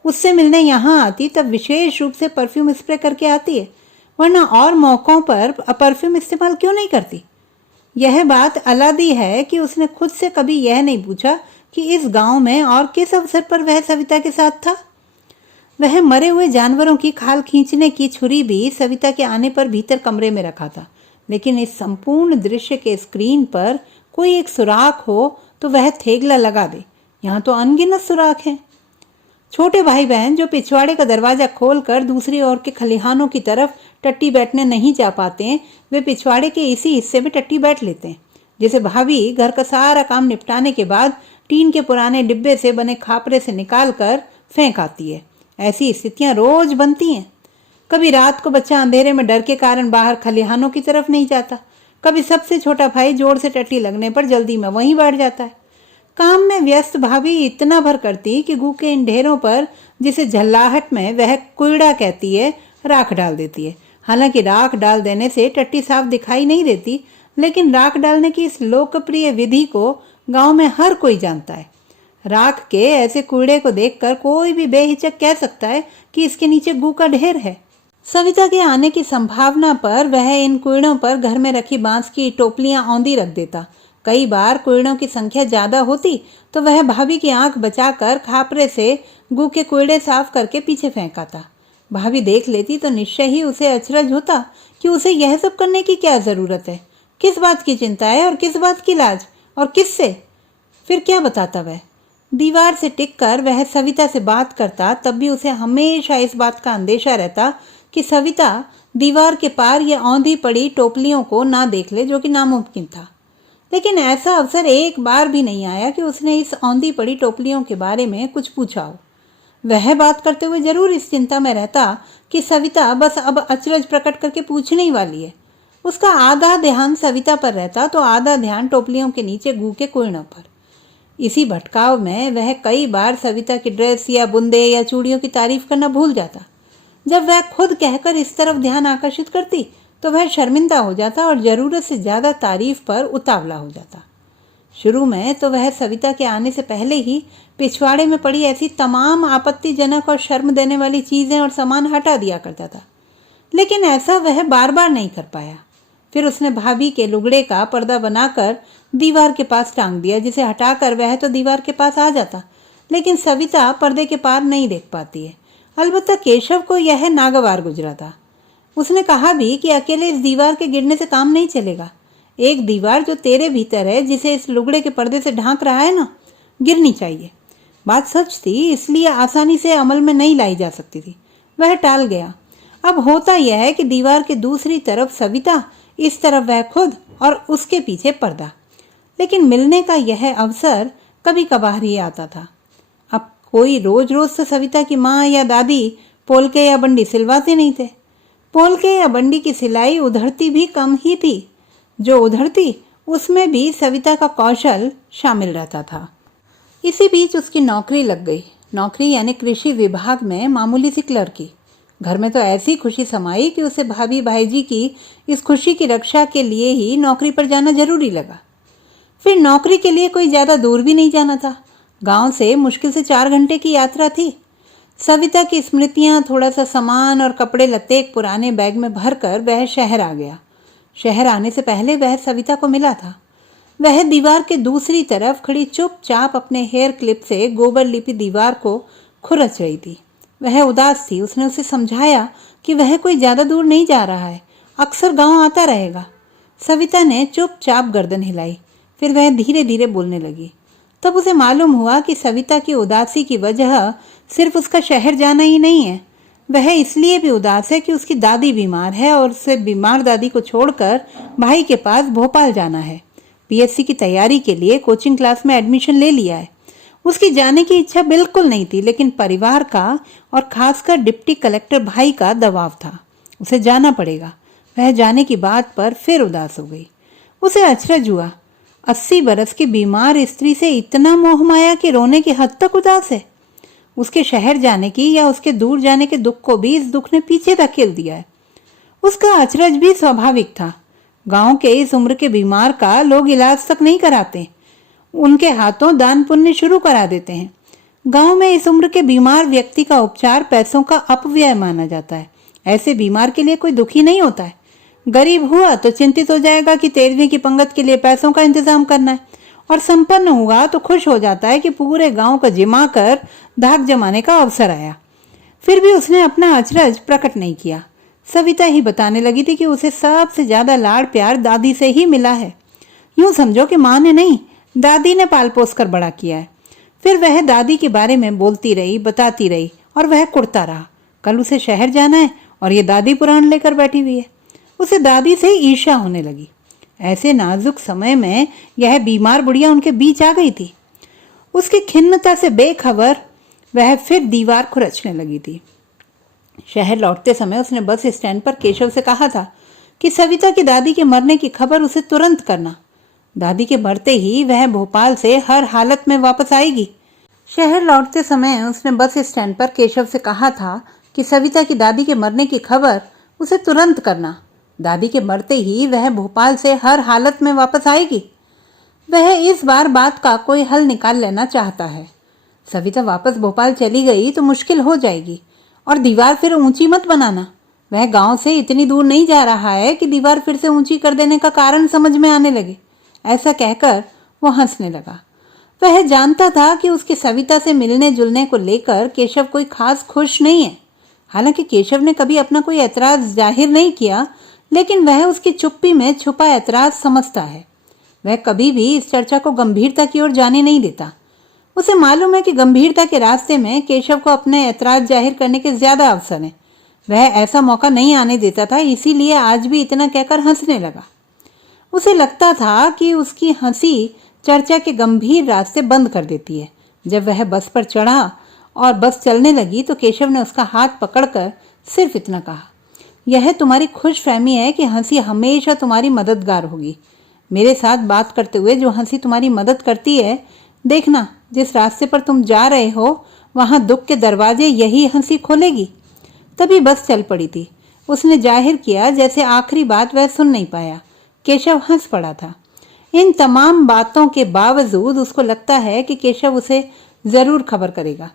उससे मिलने यहाँ आती तब विशेष रूप से परफ्यूम स्प्रे करके आती है, वरना और मौकों पर परफ्यूम इस्तेमाल क्यों नहीं करती। यह बात अलादी है कि उसने खुद से कभी यह नहीं पूछा कि इस गांव में और किस अवसर पर वह सविता के साथ था। वह मरे हुए जानवरों की खाल खींचने की छुरी भी सविता के आने पर भीतर कमरे में रखा था, लेकिन इस संपूर्ण दृश्य के स्क्रीन पर कोई एक सुराख हो तो वह थेगला लगा दे। यहाँ तो अनगिनत सुराख हैं। छोटे भाई बहन जो पिछवाड़े का दरवाजा खोलकर दूसरी ओर के खलिहानों की तरफ टट्टी बैठने नहीं जा पाते हैं, वे पिछवाड़े के इसी हिस्से में टट्टी बैठ लेते हैं। जैसे भाभी घर का सारा काम निपटाने के बाद टीन के पुराने डिब्बे से बने खापरे से निकाल कर फेंक आती है। ऐसी स्थितियां रोज बनती हैं। कभी रात को बच्चा अंधेरे में डर के कारण बाहर खलिहानों की तरफ नहीं जाता, कभी सबसे छोटा भाई जोर से टट्टी लगने पर जल्दी में वहीं बैठ जाता है। काम में व्यस्त भाभी इतना भर करती कि गू के इन ढेरों पर, जिसे झल्लाहट में वह कुइड़ा कहती है, राख डाल देती है। हालांकि राख डाल देने से टट्टी साफ दिखाई नहीं देती, लेकिन राख डालने की इस लोकप्रिय विधि को गांव में हर कोई जानता है। राख के ऐसे कूड़े को देखकर कोई भी बेहिचक कह सकता है कि इसके नीचे गू का ढेर है। सविता के आने की संभावना पर वह इन कूड़ों पर घर में रखी बांस की टोपलियां औंधी रख देता। कई बार कूड़ों की संख्या ज्यादा होती तो वह भाभी की आंख बचाकर खापरे से गू के कूड़े साफ करके पीछे फेंक आता। भाभी देख लेती तो निश्चय ही उसे अचरज होता कि उसे यह सब करने की क्या जरूरत है, किस बात की चिंता है और किस बात की लाज, और किससे। फिर क्या बताता वह। दीवार से टिककर वह सविता से बात करता, तब भी उसे हमेशा इस बात का अंदेशा रहता कि सविता दीवार के पार या औंधी पड़ी टोपलियों को ना देख ले, जो कि नामुमकिन था। लेकिन ऐसा अवसर एक बार भी नहीं आया कि उसने इस औंधी पड़ी टोपलियों के बारे में कुछ पूछा हो। वह बात करते हुए जरूर इस चिंता में रहता कि सविता बस अब अचरज प्रकट करके पूछने ही वाली है। उसका आधा ध्यान सविता पर रहता तो आधा ध्यान टोपलियों के नीचे गू के कुइड़ों पर। इसी भटकाव में वह कई बार सविता की ड्रेस या बुंदे या चूड़ियों की तारीफ करना भूल जाता। जब वह खुद कहकर इस तरफ ध्यान आकर्षित करती तो वह शर्मिंदा हो जाता और जरूरत से ज्यादा तारीफ पर उतावला हो जाता। शुरू में तो वह सविता के आने से पहले ही पिछवाड़े में पड़ी ऐसी तमाम आपत्तिजनक और शर्म देने वाली चीजें और सामान हटा दिया करता था, लेकिन ऐसा वह बार बार नहीं कर पाया। फिर उसने भाभी के लुगड़े का पर्दा बनाकर दीवार के पास टांग दिया, जिसे हटाकर वह तो दीवार के पास आ जाता, लेकिन सविता पर्दे के पार नहीं देख पाती है। अलबत्ता केशव को यह नागवार गुजरा था। उसने कहा भी कि अकेले इस दीवार के गिरने से काम नहीं चलेगा। एक दीवार जो तेरे भीतर है, जिसे इस लुगड़े के पर्दे से ढांक रहा है ना, गिरनी चाहिए। बात सच थी, इसलिए आसानी से अमल में नहीं लाई जा सकती थी। वह टाल गया। अब होता यह है कि दीवार के दूसरी तरफ सविता, इस तरफ वह खुद और उसके पीछे पर्दा। लेकिन मिलने का यह अवसर कभी कभार ही आता था। अब कोई रोज रोज तो सविता की माँ या दादी पोलके या बंडी सिलवाते नहीं थे। पोलके या बंडी की सिलाई उधड़ती भी कम ही थी। जो उधड़ती उसमें भी सविता का कौशल शामिल रहता था। इसी बीच उसकी नौकरी लग गई। नौकरी यानी कृषि विभाग में मामूली सी क्लर्की। घर में तो ऐसी खुशी समाई कि उसे भाभी भाईजी की इस खुशी की रक्षा के लिए ही नौकरी पर जाना जरूरी लगा। फिर नौकरी के लिए कोई ज्यादा दूर भी नहीं जाना था। गांव से मुश्किल से 4 घंटे की यात्रा थी। सविता की स्मृतियां, थोड़ा सा सामान और कपड़े लत्ते एक पुराने बैग में भरकर वह शहर आ गया। शहर आने से पहले वह सविता को मिला था। वह दीवार के दूसरी तरफ खड़ी चुपचाप अपने हेयर क्लिप से गोबर लिपि दीवार को खुरच रही थी। वह उदास थी। उसने उसे समझाया कि वह कोई ज्यादा दूर नहीं जा रहा है, अक्सर गांव आता रहेगा। सविता ने चुपचाप गर्दन हिलाई। फिर वह धीरे धीरे बोलने लगी। तब उसे मालूम हुआ कि सविता की उदासी की वजह सिर्फ उसका शहर जाना ही नहीं है। वह इसलिए भी उदास है कि उसकी दादी बीमार है और उसे बीमार दादी को छोड़कर भाई के पास भोपाल जाना है। पीएससी की तैयारी के लिए कोचिंग क्लास में एडमिशन ले लिया है। उसकी जाने की इच्छा बिल्कुल नहीं थी, लेकिन परिवार का और खासकर डिप्टी कलेक्टर भाई का दबाव था। उसे जाना पड़ेगा। वह जाने की बात पर फिर उदास हो गई। उसे अचरज हुआ। 80 बरस की बीमार स्त्री से इतना मोह माया कि रोने की हद तक उदास है। उसके शहर जाने की या उसके दूर जाने के दुख को भी इस दुख ने पीछे धकेल दिया है। उसका अचरज भी स्वाभाविक था। गांव के इस उम्र के बीमार का लोग इलाज तक नहीं कराते, उनके हाथों दान पुण्य शुरू करा देते हैं। गांव में इस उम्र के बीमार व्यक्ति का उपचार पैसों का अपव्यय माना जाता है। ऐसे बीमार के लिए कोई दुखी नहीं होता है। गरीब हुआ तो चिंतित हो जाएगा कि 13वीं की पंगत के लिए पैसों का इंतजाम करना है, और संपन्न हुआ तो खुश हो जाता है कि पूरे गांव को जिमा कर धाक जमाने का अवसर आया। फिर भी उसने अपना अचरज प्रकट नहीं किया। सविता ही बताने लगी थी कि उसे सबसे ज्यादा लाड़ प्यार दादी से ही मिला है। यूं समझो कि माँ ने नहीं, दादी ने पाल पोस कर बड़ा किया है। फिर वह दादी के बारे में बोलती रही, बताती रही, और वह कुड़ता रहा। कल उसे शहर जाना है और ये दादी पुराण लेकर बैठी हुई है। उसे दादी से ईर्ष्या होने लगी। ऐसे नाजुक समय में यह बीमार बुढ़िया उनके बीच आ गई थी। उसकी खिन्नता से बेखबर वह फिर दीवार खुरचने लगी थी। शहर लौटते समय उसने बस स्टैंड पर केशव से कहा था कि सविता की दादी के मरने की खबर उसे तुरंत करना। दादी के मरते ही वह भोपाल से हर हालत में वापस आएगी। शहर लौटते समय उसने बस स्टैंड पर केशव से कहा था कि सविता की दादी के मरने की खबर उसे तुरंत करना। दादी के मरते ही वह भोपाल से हर हालत में वापस आएगी। वह इस बार बात का कोई हल निकाल लेना चाहता है। सविता वापस भोपाल चली गई तो मुश्किल हो जाएगी, और दीवार फिर ऊंची मत बनाना। वह गांव से इतनी दूर नहीं जा रहा है कि दीवार फिर से ऊंची कर देने का कारण समझ में आने लगे। ऐसा कहकर वो हंसने लगा। वह जानता था कि उसके सविता से मिलने जुलने को लेकर केशव कोई खास खुश नहीं है। हालांकि केशव ने कभी अपना कोई ऐतराज जाहिर नहीं किया, लेकिन वह उसकी चुप्पी में छुपा ऐतराज समझता है। वह कभी भी इस चर्चा को गंभीरता की ओर जाने नहीं देता। उसे मालूम है कि गंभीरता के रास्ते में केशव को अपने ऐतराज जाहिर करने के ज्यादा अवसर हैं। वह ऐसा मौका नहीं आने देता था, इसीलिए आज भी इतना कहकर हंसने लगा। उसे लगता था कि उसकी हंसी चर्चा के गंभीर रास्ते बंद कर देती है। जब वह बस पर चढ़ा और बस चलने लगी तो केशव ने उसका हाथ पकड़कर सिर्फ इतना कहा, यह तुम्हारी खुशफहमी है कि हंसी हमेशा तुम्हारी मददगार होगी। मेरे साथ बात करते हुए जो हंसी तुम्हारी मदद करती है, देखना जिस रास्ते पर तुम जा रहे हो वहां दुख के दरवाजे यही हंसी खोलेगी। तभी बस चल पड़ी थी। उसने जाहिर किया जैसे आखिरी बात वह सुन नहीं पाया। केशव हंस पड़ा था। इन तमाम बातों के बावजूद उसको लगता है कि केशव उसे जरूर खबर करेगा।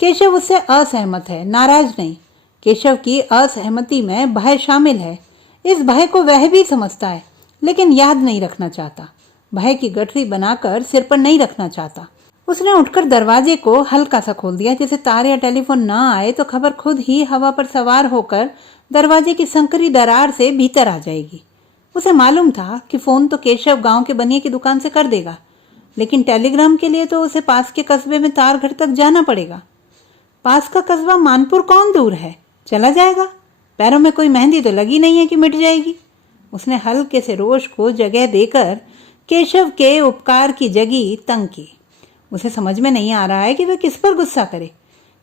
केशव उससे असहमत है, नाराज नहीं। केशव की असहमति में भय शामिल है। इस भय को वह भी समझता है, लेकिन याद नहीं रखना चाहता। भय की गठरी बनाकर सिर पर नहीं रखना चाहता। उसने उठकर दरवाजे को हल्का सा खोल दिया। जैसे तार या टेलीफोन न आए तो खबर खुद ही हवा पर सवार होकर दरवाजे की संकरी दरार से भीतर आ जाएगी। उसे मालूम था कि फोन तो केशव गांव के बनिए की दुकान से कर देगा, लेकिन टेलीग्राम के लिए तो उसे पास के कस्बे में तारघर तक जाना पड़ेगा। पास का कस्बा मानपुर कौन दूर है, चला जाएगा। पैरों में कोई मेहंदी तो लगी नहीं है कि मिट जाएगी। उसने हल्के से रोष को जगह देकर केशव के उपकार की जगी तंग की। उसे समझ में नहीं आ रहा है कि वह किस पर गुस्सा करे।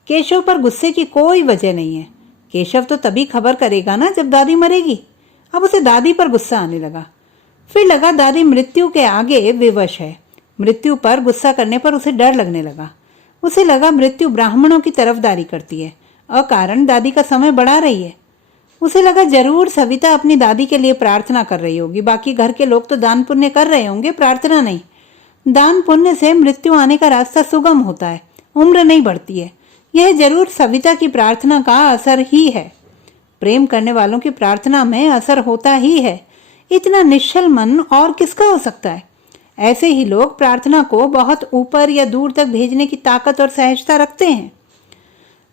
केशव पर गुस्से की कोई वजह नहीं है। केशव तो तभी खबर करेगा ना जब दादी मरेगी। अब उसे दादी पर गुस्सा आने लगा। फिर लगा दादी मृत्यु के आगे विवश है। मृत्यु पर गुस्सा करने पर उसे डर लगने लगा। उसे लगा मृत्यु ब्राह्मणों की तरफदारी करती है, अकारण दादी का समय बढ़ा रही है। उसे लगा जरूर सविता अपनी दादी के लिए प्रार्थना कर रही होगी। बाकी घर के लोग तो दान पुण्य कर रहे होंगे, प्रार्थना नहीं। दान पुण्य से मृत्यु आने का रास्ता सुगम होता है, उम्र नहीं बढ़ती है। यह जरूर सविता की प्रार्थना का असर ही है। प्रेम करने वालों की प्रार्थना में असर होता ही है। इतना निश्चल मन और किसका हो सकता है। ऐसे ही लोग प्रार्थना को बहुत ऊपर या दूर तक भेजने की ताकत और सहजता रखते हैं।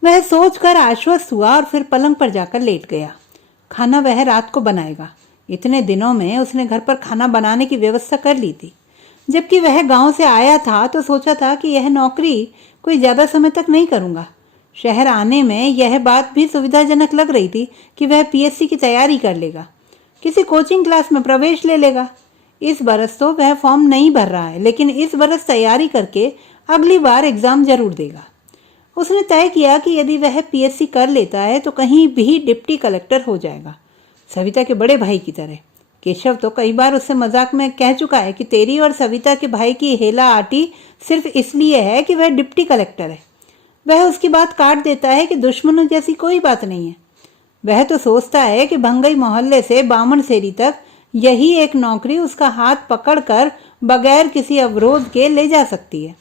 वह सोचकर आश्वस्त हुआ और फिर पलंग पर जाकर लेट गया। खाना वह रात को बनाएगा। इतने दिनों में उसने घर पर खाना बनाने की व्यवस्था कर ली थी। जबकि वह गांव से आया था तो सोचा था कि यह नौकरी कोई ज्यादा समय तक नहीं करूंगा। शहर आने में यह बात भी सुविधाजनक लग रही थी कि वह पीएससी की तैयारी कर लेगा, किसी कोचिंग क्लास में प्रवेश ले लेगा। इस बरस तो वह फॉर्म नहीं भर रहा है, लेकिन इस बरस तैयारी करके अगली बार एग्जाम जरूर देगा। उसने तय किया कि यदि वह पीएससी कर लेता है तो कहीं भी डिप्टी कलेक्टर हो जाएगा, सविता के बड़े भाई की तरह। केशव तो कई बार उससे मजाक में कह चुका है कि तेरी और सविता के भाई की हेला आटी सिर्फ इसलिए है कि वह डिप्टी कलेक्टर है। वह उसकी बात काट देता है कि दुश्मनों जैसी कोई बात नहीं है। वह तो सोचता है कि भंगई मोहल्ले से बामण सेरी तक यही एक नौकरी उसका हाथ पकड़कर बगैर किसी अवरोध के ले जा सकती है।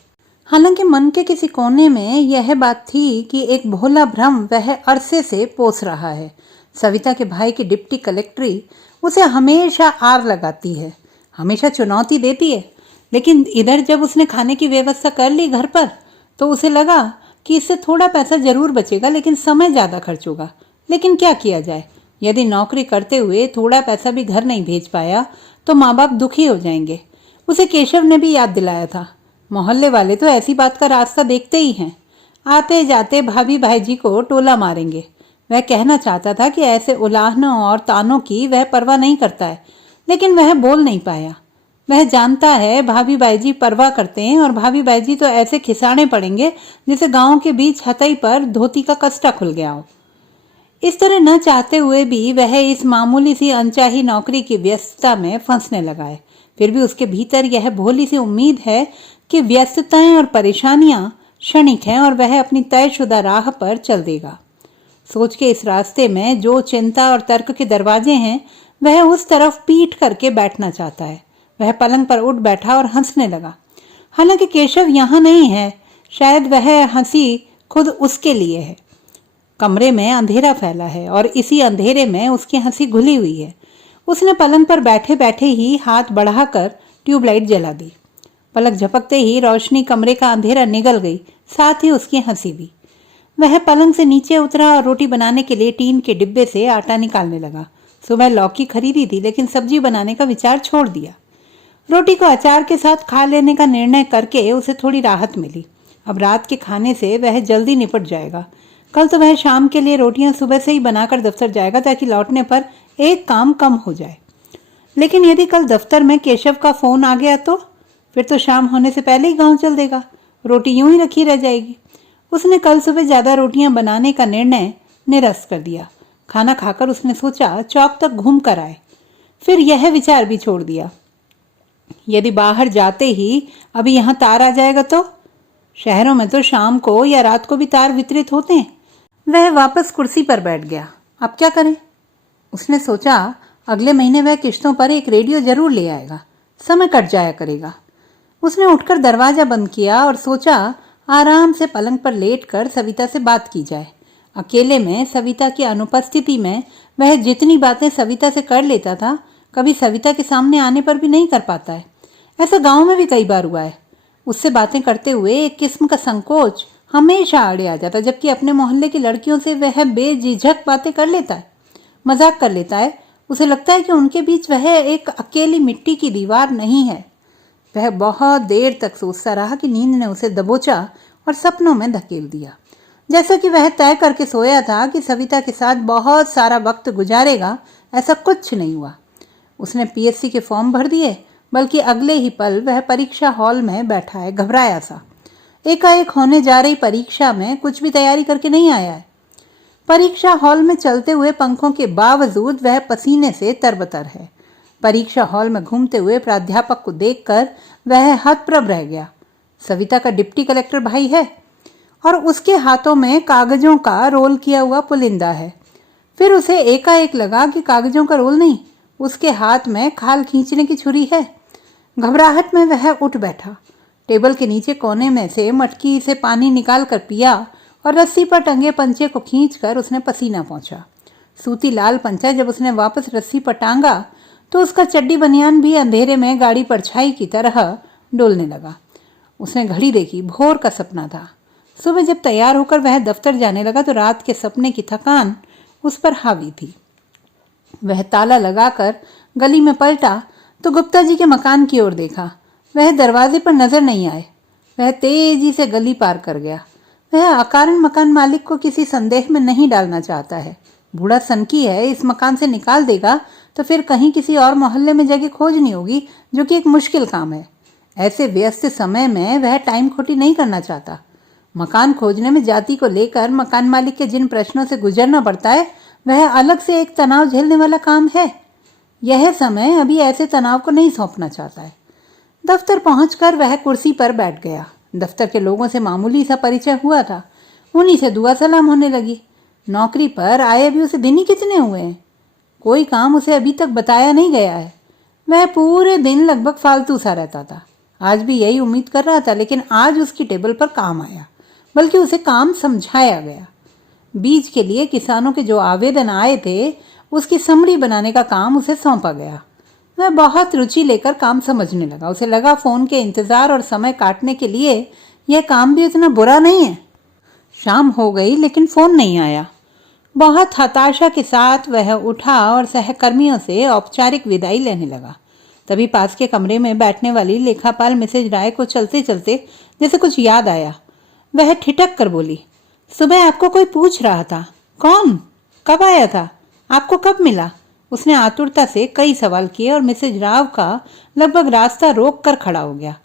हालांकि मन के किसी कोने में यह बात थी कि एक भोला भ्रम वह अरसे से पोस रहा है। सविता के भाई की डिप्टी कलेक्टरी उसे हमेशा आर लगाती है, हमेशा चुनौती देती है। लेकिन इधर जब उसने खाने की व्यवस्था कर ली घर पर, तो उसे लगा कि इससे थोड़ा पैसा जरूर बचेगा, लेकिन समय ज़्यादा खर्च होगा। लेकिन क्या किया जाए, यदि नौकरी करते हुए थोड़ा पैसा भी घर नहीं भेज पाया तो माँ बाप दुखी हो जाएंगे। उसे केशव ने भी याद दिलाया था। मोहल्ले वाले तो ऐसी बात का रास्ता देखते ही हैं, आते जाते भाभी भाई जी को टोला मारेंगे। वह कहना चाहता था कि ऐसे उलाहनों और तानों की वह परवाह नहीं करता है, लेकिन वह बोल नहीं पाया। वह जानता है भाभी भाई जी परवाह करते हैं, और भाभी भाई जी तो ऐसे खिसाने पड़ेंगे जैसे गांव के बीच हथई पर धोती का कस्टा खुल गया हो। इस तरह न चाहते हुए भी वह इस मामूली सी अनचाही नौकरी की व्यस्तता में फंसने लगा है। फिर भी उसके भीतर यह भोली सी उम्मीद है कि व्यस्तताएं और परेशानियां क्षणिक हैं और वह अपनी तयशुदा राह पर चल देगा। सोच के इस रास्ते में जो चिंता और तर्क के दरवाजे हैं, वह उस तरफ पीठ करके बैठना चाहता है। वह पलंग पर उठ बैठा और हंसने लगा। हालांकि केशव यहाँ नहीं है, शायद वह हंसी खुद उसके लिए है। कमरे में अंधेरा फैला है और इसी अंधेरे में उसकी हंसी घुली हुई है। उसने पलंग पर बैठे बैठे ही हाथ बढ़ाकर ट्यूबलाइट जला दी। पलक झपकते ही रोशनी कमरे का अंधेरा निगल गई, साथ ही उसकी हंसी भी। वह पलंग से नीचे उतरा और रोटी बनाने के लिए टीन के डिब्बे से आटा निकालने लगा। सुबह लौकी खरीदी थी, लेकिन सब्जी बनाने का विचार छोड़ दिया। रोटी को अचार के साथ खा लेने का निर्णय करके उसे थोड़ी राहत मिली। अब रात के खाने से वह जल्दी निपट जाएगा। कल तो वह शाम के लिए रोटियां सुबह से ही बनाकर दफ्तर जाएगा, ताकि लौटने पर एक काम कम हो जाए। लेकिन यदि कल दफ्तर में केशव का फोन आ गया तो फिर तो शाम होने से पहले ही गांव चल देगा, रोटी यूं ही रखी रह जाएगी। उसने कल सुबह ज्यादा रोटियां बनाने का निर्णय निरस्त कर दिया। खाना खाकर उसने सोचा चौक तक घूम कर आए। फिर यह विचार भी छोड़ दिया, यदि बाहर जाते ही अभी यहाँ तार आ जाएगा तो? शहरों में तो शाम को या रात को भी तार वितरित होते हैं। वह वापस कुर्सी पर बैठ गया। अब क्या करें? उसने सोचा अगले महीने वह किश्तों पर एक रेडियो जरूर ले आएगा, समय कट जाया करेगा। उसने उठकर दरवाजा बंद किया और सोचा आराम से पलंग पर लेटकर सविता से बात की जाए। अकेले में सविता की अनुपस्थिति में वह जितनी बातें सविता से कर लेता था, कभी सविता के सामने आने पर भी नहीं कर पाता है। ऐसा गांव में भी कई बार हुआ है। उससे बातें करते हुए एक किस्म का संकोच हमेशा आड़े आ जाता, जबकि अपने मोहल्ले की लड़कियों से वह बेझिझक बातें कर लेता है, मजाक कर लेता है। उसे लगता है कि उनके बीच वह एक अकेली मिट्टी की दीवार नहीं है। वह बहुत देर तक सोचता रहा कि नींद ने उसे दबोचा और सपनों में धकेल दिया। जैसा कि वह तय करके सोया था कि सविता के साथ बहुत सारा वक्त गुजारेगा, ऐसा कुछ नहीं हुआ। उसने पीएससी के फॉर्म भर दिए, बल्कि अगले ही पल वह परीक्षा हॉल में बैठा है, घबराया सा। एकाएक होने जा रही परीक्षा में कुछ भी तैयारी करके नहीं आया है। परीक्षा हॉल में चलते हुए पंखों के बावजूद वह पसीने से तरबतर है। परीक्षा हॉल में घूमते हुए प्राध्यापक को देखकर वह हतप्रभ रह गया। सविता का डिप्टी कलेक्टर भाई है और उसके हाथों में कागजों का रोल किया हुआ पुलिंदा है। फिर उसे एकाएक लगा कि कागजों का रोल नहीं, उसके हाथ में खाल खींचने की छुरी है। घबराहट में वह उठ बैठा। टेबल के नीचे कोने में से मटकी से पानी निकाल कर पिया और रस्सी पर टंगे पंचे को खींचकर उसने पसीना पोंछा। सूती लाल पंचा जब उसने वापस रस्सी पर टांगा तो उसका चड्डी बनियान भी अंधेरे में गाड़ी परछाई की तरह डोलने लगा। उसने घड़ी देखी, भोर का सपना था। सुबह जब तैयार होकर वह दफ्तर जाने लगा तो रात के सपने की थकान उस पर हावी थी। वह ताला लगाकर गली में पलटा तो गुप्ता जी के मकान की ओर देखा। वह दरवाजे पर नजर नहीं आए। वह तेजी से गली पार कर गया। वह अकारण मकान मालिक को किसी संदेह में नहीं डालना चाहता है। बूढ़ा सनकी है, इस मकान से निकाल देगा तो फिर कहीं किसी और मोहल्ले में जगह खोजनी होगी, जो कि एक मुश्किल काम है। ऐसे व्यस्त समय में वह टाइम खोटी नहीं करना चाहता। मकान खोजने में जाति को लेकर मकान मालिक के जिन प्रश्नों से गुजरना पड़ता है, वह अलग से एक तनाव झेलने वाला काम है। यह समय अभी ऐसे तनाव को नहीं सौंपना चाहता है। दफ्तर पहुंचकर वह कुर्सी पर बैठ गया। दफ्तर के लोगों से मामूली सा परिचय हुआ था, उन्हीं से दुआ सलाम होने लगी। नौकरी पर आए अभी उसे दिन ही कितने हुए हैं, कोई काम उसे अभी तक बताया नहीं गया है। वह पूरे दिन लगभग फालतू सा रहता था। आज भी यही उम्मीद कर रहा था, लेकिन आज उसकी टेबल पर काम आया, बल्कि उसे काम समझाया गया। बीज के लिए किसानों के जो आवेदन आए थे, उसकी समरी बनाने का काम उसे सौंपा गया। वह बहुत रुचि लेकर काम समझने लगा। उसे लगा फोन के इंतजार और समय काटने के लिए यह काम भी इतना बुरा नहीं है। शाम हो गई लेकिन फोन नहीं आया। बहुत हताशा के साथ वह उठा और सहकर्मियों से औपचारिक विदाई लेने लगा। तभी पास के कमरे में बैठने वाली लेखापाल मिसेज राय को चलते चलते जैसे कुछ याद आया। वह ठिठक कर बोली, सुबह आपको कोई पूछ रहा था। कौन? कब आया था? आपको कब मिला? उसने आतुरता से कई सवाल किए और मिसेज राव का लगभग रास्ता रोक कर खड़ा हो गया।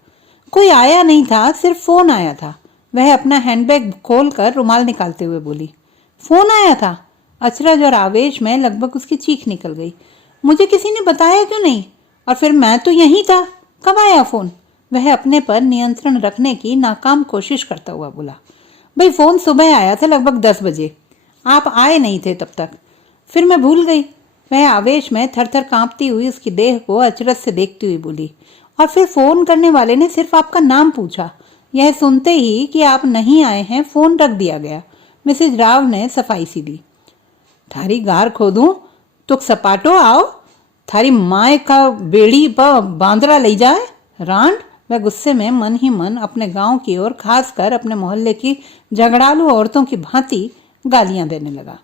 कोई आया नहीं था, सिर्फ फोन आया था। वह अपना हैंडबैग खोलकर रुमाल निकालते हुए बोली, फोन आया था? अचरज और आवेश में लगभग उसकी चीख निकल गई। मुझे किसी ने बताया क्यों नहीं? और फिर मैं तो यहीं था, कब आया फोन? वह अपने पर नियंत्रण रखने की नाकाम कोशिश करता हुआ बोला, भाई फोन सुबह आया था लगभग 10 बजे। आप आए नहीं थे तब तक। फिर मैं भूल गई। वह आवेश में थरथर कांपती हुई उसकी देह को अचरज से देखती हुई बोली, और फिर फोन करने वाले ने सिर्फ आपका नाम पूछा। यह सुनते ही कि आप नहीं आए हैं, फोन रख दिया गया। मिसेज राव ने सफाई सी दी। थारी गार खोदूं, तुक सपाटो आओ, थारी माए का बेड़ी पर बांदरा ले जाए रांड। वह गुस्से में मन ही मन अपने गांव की ओर, खासकर अपने मोहल्ले की झगड़ालू औरतों की भांति गालियां देने लगा।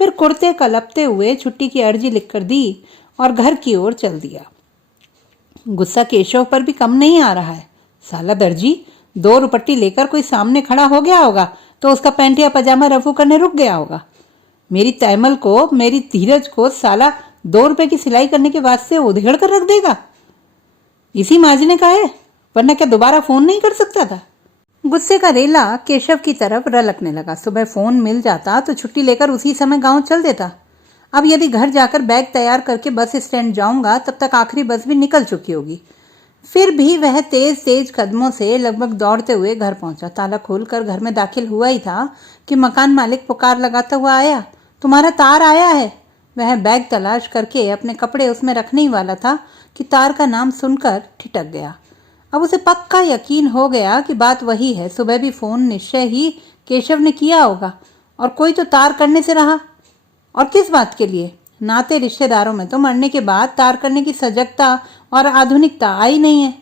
फिर कुर्ते का लपते हुए छुट्टी की अर्जी लिखकर दी और घर की ओर चल दिया। गुस्सा केशव पर भी कम नहीं आ रहा है। साला दर्जी 2 रुपट्टी लेकर कोई सामने खड़ा हो गया होगा तो उसका पैंट या पजामा रफू करने रुक गया होगा। मेरी तैमल को, मेरी धीरज को साला 2 रुपए की सिलाई करने के वास्ते उधेड़ कर रख देगा। इसी माजने का है, वरना क्या दोबारा फोन नहीं कर सकता था? गुस्से का रेला केशव की तरफ रलकने लगा। सुबह फोन मिल जाता तो छुट्टी लेकर उसी समय गांव चल देता। अब यदि घर जाकर बैग तैयार करके बस स्टैंड जाऊंगा, तब तक आखिरी बस भी निकल चुकी होगी। फिर भी वह तेज तेज कदमों से लगभग दौड़ते हुए घर पहुंचा। ताला खोलकर घर में दाखिल हुआ ही था कि मकान मालिक पुकार लगाता हुआ आया, तुम्हारा तार आया है। वह बैग तलाश करके अपने कपड़े उसमें रखने ही वाला था कि तार का नाम सुनकर ठिठक गया। अब उसे पक्का यकीन हो गया कि बात वही है। सुबह भी फोन निश्चय ही केशव ने किया होगा, और कोई तो तार करने से रहा। और किस बात के लिए? नाते रिश्तेदारों में तो मरने के बाद तार करने की सजगता और आधुनिकता आई नहीं है।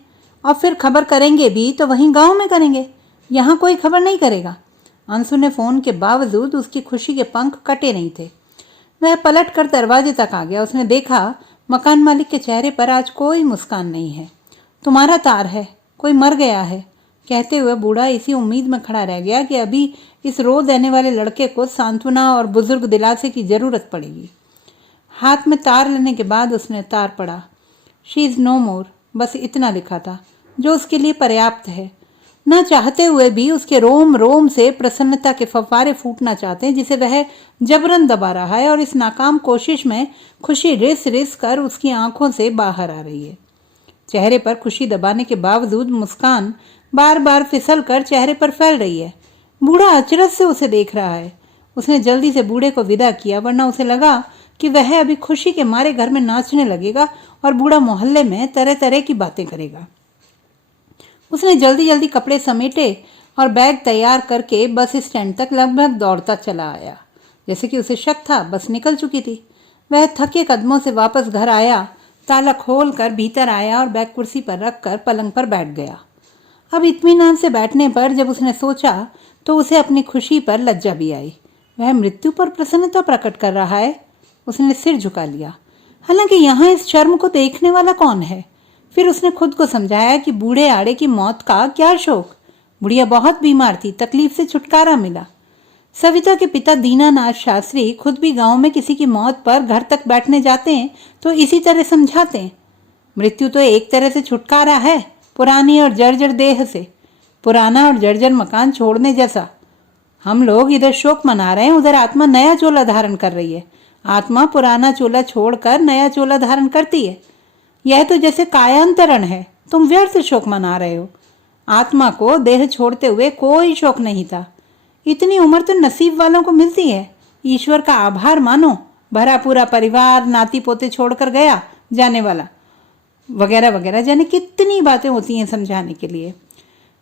और फिर खबर करेंगे भी तो वहीं गांव में करेंगे, यहाँ कोई खबर नहीं करेगा। अंशु ने फोन के बावजूद उसकी खुशी के पंख कटे नहीं थे। वह पलट कर दरवाजे तक आ गया। उसने देखा मकान मालिक के चेहरे पर आज कोई मुस्कान नहीं है। तुम्हारा तार है, कोई मर गया है, कहते हुए बूढ़ा इसी उम्मीद में खड़ा रह गया कि अभी इस रो देने वाले लड़के को सांत्वना और बुजुर्ग दिलासे की जरूरत पड़ेगी। हाथ में तार लेने के बाद उसने तार पढ़ा। शी इज नो मोर, बस इतना लिखा था, जो उसके लिए पर्याप्त है। न चाहते हुए भी उसके रोम रोम से प्रसन्नता के फव्वारे फूटना चाहते हैं, जिसे वह जबरन दबा रहा है। और इस नाकाम कोशिश में खुशी रिस रिस कर उसकी आंखों से बाहर आ रही है। चेहरे पर खुशी दबाने के बावजूद मुस्कान बार बार फिसल कर चेहरे पर फैल रही है। बूढ़ा अचरज से उसे देख रहा है। उसने जल्दी से बूढ़े को विदा किया, वरना उसे लगा कि वह अभी खुशी के मारे घर में नाचने लगेगा और बूढ़ा मोहल्ले में तरह तरह की बातें करेगा। उसने जल्दी जल्दी कपड़े समेटे और बैग तैयार करके बस स्टैंड तक लगभग दौड़ता चला आया। जैसे कि उसे शक था बस निकल चुकी थी। वह थके कदमों से वापस घर आया, ताला खोल कर भीतर आया और बैग कुर्सी पर रखकर पलंग पर बैठ गया। अब इत्मीनान से बैठने पर जब उसने सोचा तो उसे अपनी खुशी पर लज्जा भी आई। वह मृत्यु पर प्रसन्नता प्रकट कर रहा है। उसने सिर झुका लिया। हालांकि यहाँ इस शर्म को देखने वाला कौन है? फिर उसने खुद को समझाया कि बूढ़े आड़े की मौत का क्या शोक। बुढ़िया बहुत बीमार थी, तकलीफ से छुटकारा मिला। सविता के पिता दीनानाथ शास्त्री खुद भी गांव में किसी की मौत पर घर तक बैठने जाते हैं तो इसी तरह समझाते हैं। मृत्यु तो एक तरह से छुटकारा है, पुरानी और जर्जर देह से, पुराना और जर्जर मकान छोड़ने जैसा। हम लोग इधर शोक मना रहे हैं, उधर आत्मा नया चोला धारण कर रही है। आत्मा पुराना चोला छोड़कर नया चोला धारण करती है। यह तो जैसे कायांतरण है, तुम व्यर्थ शोक मना रहे हो। आत्मा को देह छोड़ते हुए कोई शोक नहीं था। इतनी उम्र तो नसीब वालों को मिलती है। ईश्वर का आभार मानो। भरा पूरा परिवार, नाती पोते छोड़कर गया जाने वाला, वगैरह वगैरह, जाने कितनी बातें होती हैं समझाने के लिए।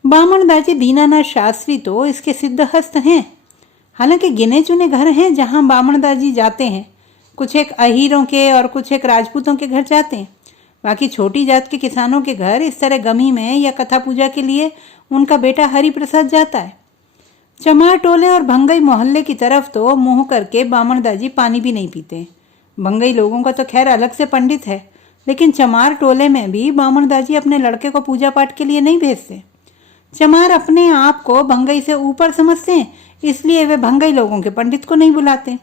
बामणदाजी दीनानाथ शास्त्री तो इसके सिद्धहस्त हैं। हालांकि गिने चुने घर हैं जहां बामणदाजी जाते हैं। कुछ एक अहीरों के और कुछ एक राजपूतों के घर जाते हैं। बाकी छोटी जात के किसानों के घर इस तरह गमी में या कथा पूजा के लिए उनका बेटा हरि प्रसाद जाता है। चमार टोले और भंगई मोहल्ले की तरफ तो मुंह करके बामणदाजी पानी भी नहीं पीते। भंगई लोगों का तो खैर अलग से पंडित है, लेकिन चमार टोले में भी बामणदाजी अपने लड़के को पूजा पाठ के लिए नहीं भेजते। चमार अपने आप को भंगई से ऊपर समझते हैं, इसलिए वे भंगई लोगों के पंडित को नहीं बुलाते।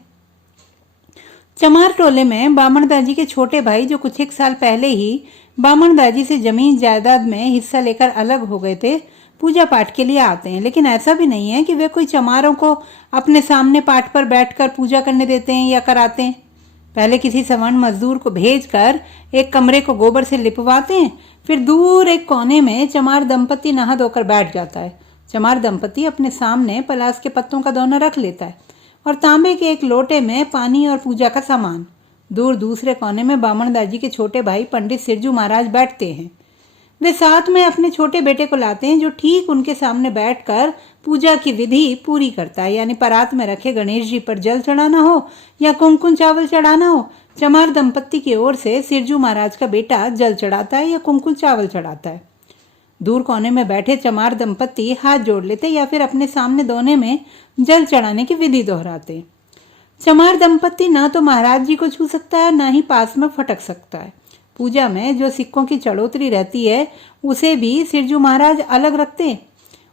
चमार टोले में बामणदाजी के छोटे भाई, जो कुछ एक साल पहले ही बामणदाजी से जमीन जायदाद में हिस्सा लेकर अलग हो गए थे, पूजा पाठ के लिए आते हैं। लेकिन ऐसा भी नहीं है कि वे कोई चमारों को अपने सामने पाठ पर बैठकर पूजा करने देते हैं या कराते हैं। पहले किसी सवर्ण मजदूर को भेजकर एक कमरे को गोबर से लिपवाते हैं, फिर दूर एक कोने में चमार दंपति नहा धोकर बैठ जाता है। चमार दंपति अपने सामने पलास के पत्तों का दोना रख लेता है और तांबे के एक लोटे में पानी और पूजा का सामान। दूर दूसरे कोने में बामणदाजी के छोटे भाई पंडित सिरजू महाराज बैठते हैं। वे साथ में अपने छोटे बेटे को लाते हैं, जो ठीक उनके सामने बैठकर पूजा की विधि पूरी करता है। यानी परात में रखे गणेश जी पर जल चढ़ाना हो या कुमकुम चावल चढ़ाना हो, चमार दंपत्ति की ओर से सिरजू महाराज का बेटा जल चढ़ाता है या कुमकुम चावल चढ़ाता है। दूर कोने में बैठे चमार दंपत्ति हाथ जोड़ लेते या फिर अपने सामने दोने में जल चढ़ाने की विधि दोहराते। चमार दंपत्ति ना तो महाराज जी को छू सकता है, ना ही पास में फटक सकता है। पूजा में जो सिक्कों की चढ़ोतरी रहती है उसे भी सिरजू महाराज अलग रखते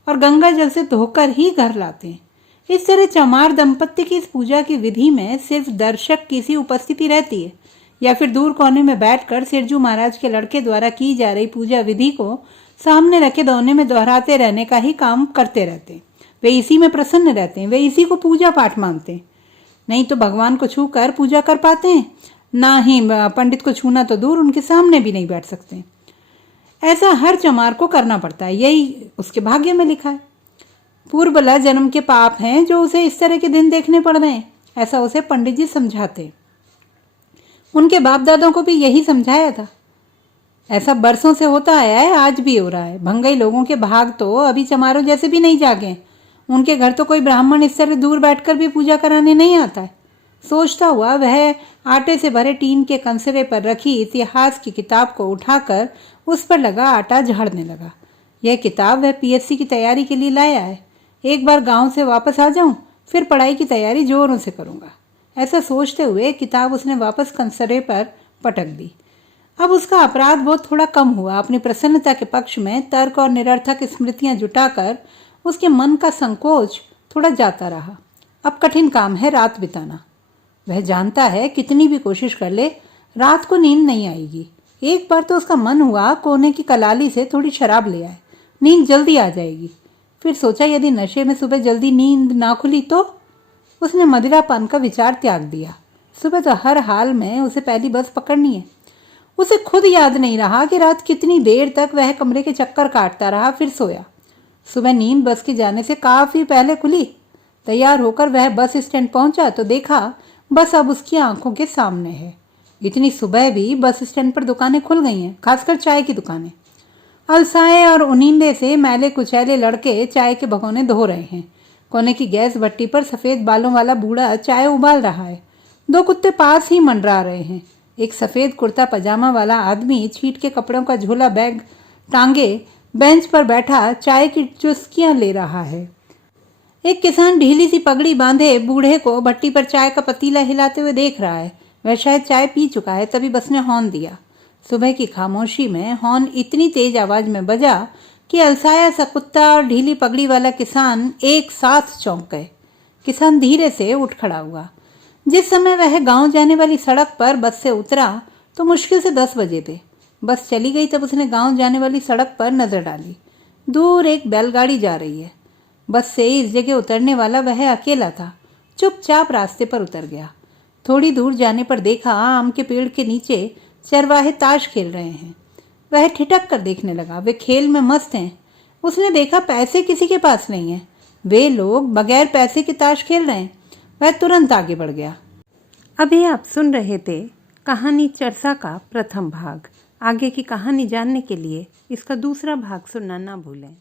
और गंगा जल से धोकर ही घर लाते। इस तरह चमार दंपत्ति की इस पूजा की विधि में सिर्फ दर्शक की सी उपस्थिति रहती है, या फिर दूर कोने में बैठकर सिरजू महाराज के लड़के द्वारा की जा रही पूजा विधि को सामने रखे दोने में दोहराते रहने का ही काम करते रहते। वे इसी में प्रसन्न रहते हैं, वे इसी को पूजा पाठ मानते हैं। नहीं तो भगवान को छू कर पूजा कर पाते हैं, ना ही पंडित को छूना तो दूर, उनके सामने भी नहीं बैठ सकते। ऐसा हर चमार को करना पड़ता है, यही उसके भाग्य में लिखा है। पूर्वला जन्म के पाप हैं जो उसे इस तरह के दिन देखने पड़ रहे हैं, ऐसा उसे पंडित जी समझाते। उनके बाप दादों को भी यही समझाया था। ऐसा बरसों से होता आया है, आज भी हो रहा है। भंगई लोगों के भाग तो अभी चमारों जैसे भी नहीं जागे। उनके घर तो कोई ब्राह्मण इस तरह दूर बैठकर भी पूजा कराने नहीं आता है। सोचता हुआ वह आटे से भरे टीन के कंसरे पर रखी इतिहास की किताब को उठाकर उस पर लगा आटा झाड़ने लगा। यह किताब वह पीएससी की तैयारी के लिए लाया है। एक बार गांव से वापस आ जाऊं, फिर पढ़ाई की तैयारी जोरों से करूंगा। ऐसा सोचते हुए किताब उसने वापस कंसरे पर पटक दी। अब उसका अपराध बोध थोड़ा कम हुआ। अपनी प्रसन्नता के पक्ष में तर्क और निरर्थक स्मृतियां जुटाकर उसके मन का संकोच थोड़ा जाता रहा। अब कठिन काम है रात बिताना। वह जानता है कितनी भी कोशिश कर ले, रात को नींद नहीं आएगी। एक बार तो उसका मन हुआ कोने की कलाली से थोड़ी शराब ले आए, नींद जल्दी आ जाएगी। फिर सोचा यदि नशे में सुबह जल्दी नींद ना खुली तो उसने मदिरापान का विचार त्याग दिया। सुबह तो हर हाल में उसे पहली बस पकड़नी है। उसे खुद याद नहीं रहा कि रात कितनी देर तक वह कमरे के चक्कर काटता रहा, फिर सोया। सुबह नींद बस के जाने से काफी पहले खुली। तैयार होकर वह बस स्टैंड पहुंचा तो देखा बस अब उसकी आंखों के सामने है। इतनी सुबह भी बस स्टैंड पर दुकानें खुल गई हैं, खासकर चाय की दुकानें। अलसाए और उनींदे से मैले कुचैले लड़के चाय के भगोने धो रहे हैं। कोने की गैस भट्टी पर सफेद बालों वाला बूढ़ा चाय उबाल रहा है। दो कुत्ते पास ही मंडरा रहे हैं। एक सफेद कुर्ता पजामा वाला आदमी छीट के कपड़ों का झोला बैग टांगे बेंच पर बैठा चाय की चुस्कियां ले रहा है। एक किसान ढीली सी पगड़ी बांधे बूढ़े को भट्टी पर चाय का पतीला हिलाते हुए देख रहा है। वह शायद चाय पी चुका है, तभी बस ने हॉर्न दिया। सुबह की खामोशी में हॉर्न इतनी तेज आवाज में बजा कि अलसाया सा कुत्ता और ढीली पगड़ी वाला किसान एक साथ चौंक गए। किसान धीरे से उठ खड़ा हुआ। जिस समय वह गांव जाने वाली सड़क पर बस से उतरा तो मुश्किल से 10 बजे थे। बस चली गई तब उसने गांव जाने वाली सड़क पर नजर डाली। दूर एक बैलगाड़ी जा रही है। बस से इस जगह उतरने वाला वह अकेला था। चुपचाप रास्ते पर उतर गया। थोड़ी दूर जाने पर देखा आम के पेड़ के नीचे चरवाहे ताश खेल रहे हैं। वह ठिठक कर देखने लगा। वे खेल में मस्त हैं। उसने देखा पैसे किसी के पास नहीं है। वे लोग बगैर पैसे के ताश खेल रहे हैं। वह तुरंत आगे बढ़ गया। अभी आप सुन रहे थे कहानी चरसा का प्रथम भाग। आगे की कहानी जानने के लिए इसका दूसरा भाग सुनना ना भूलें।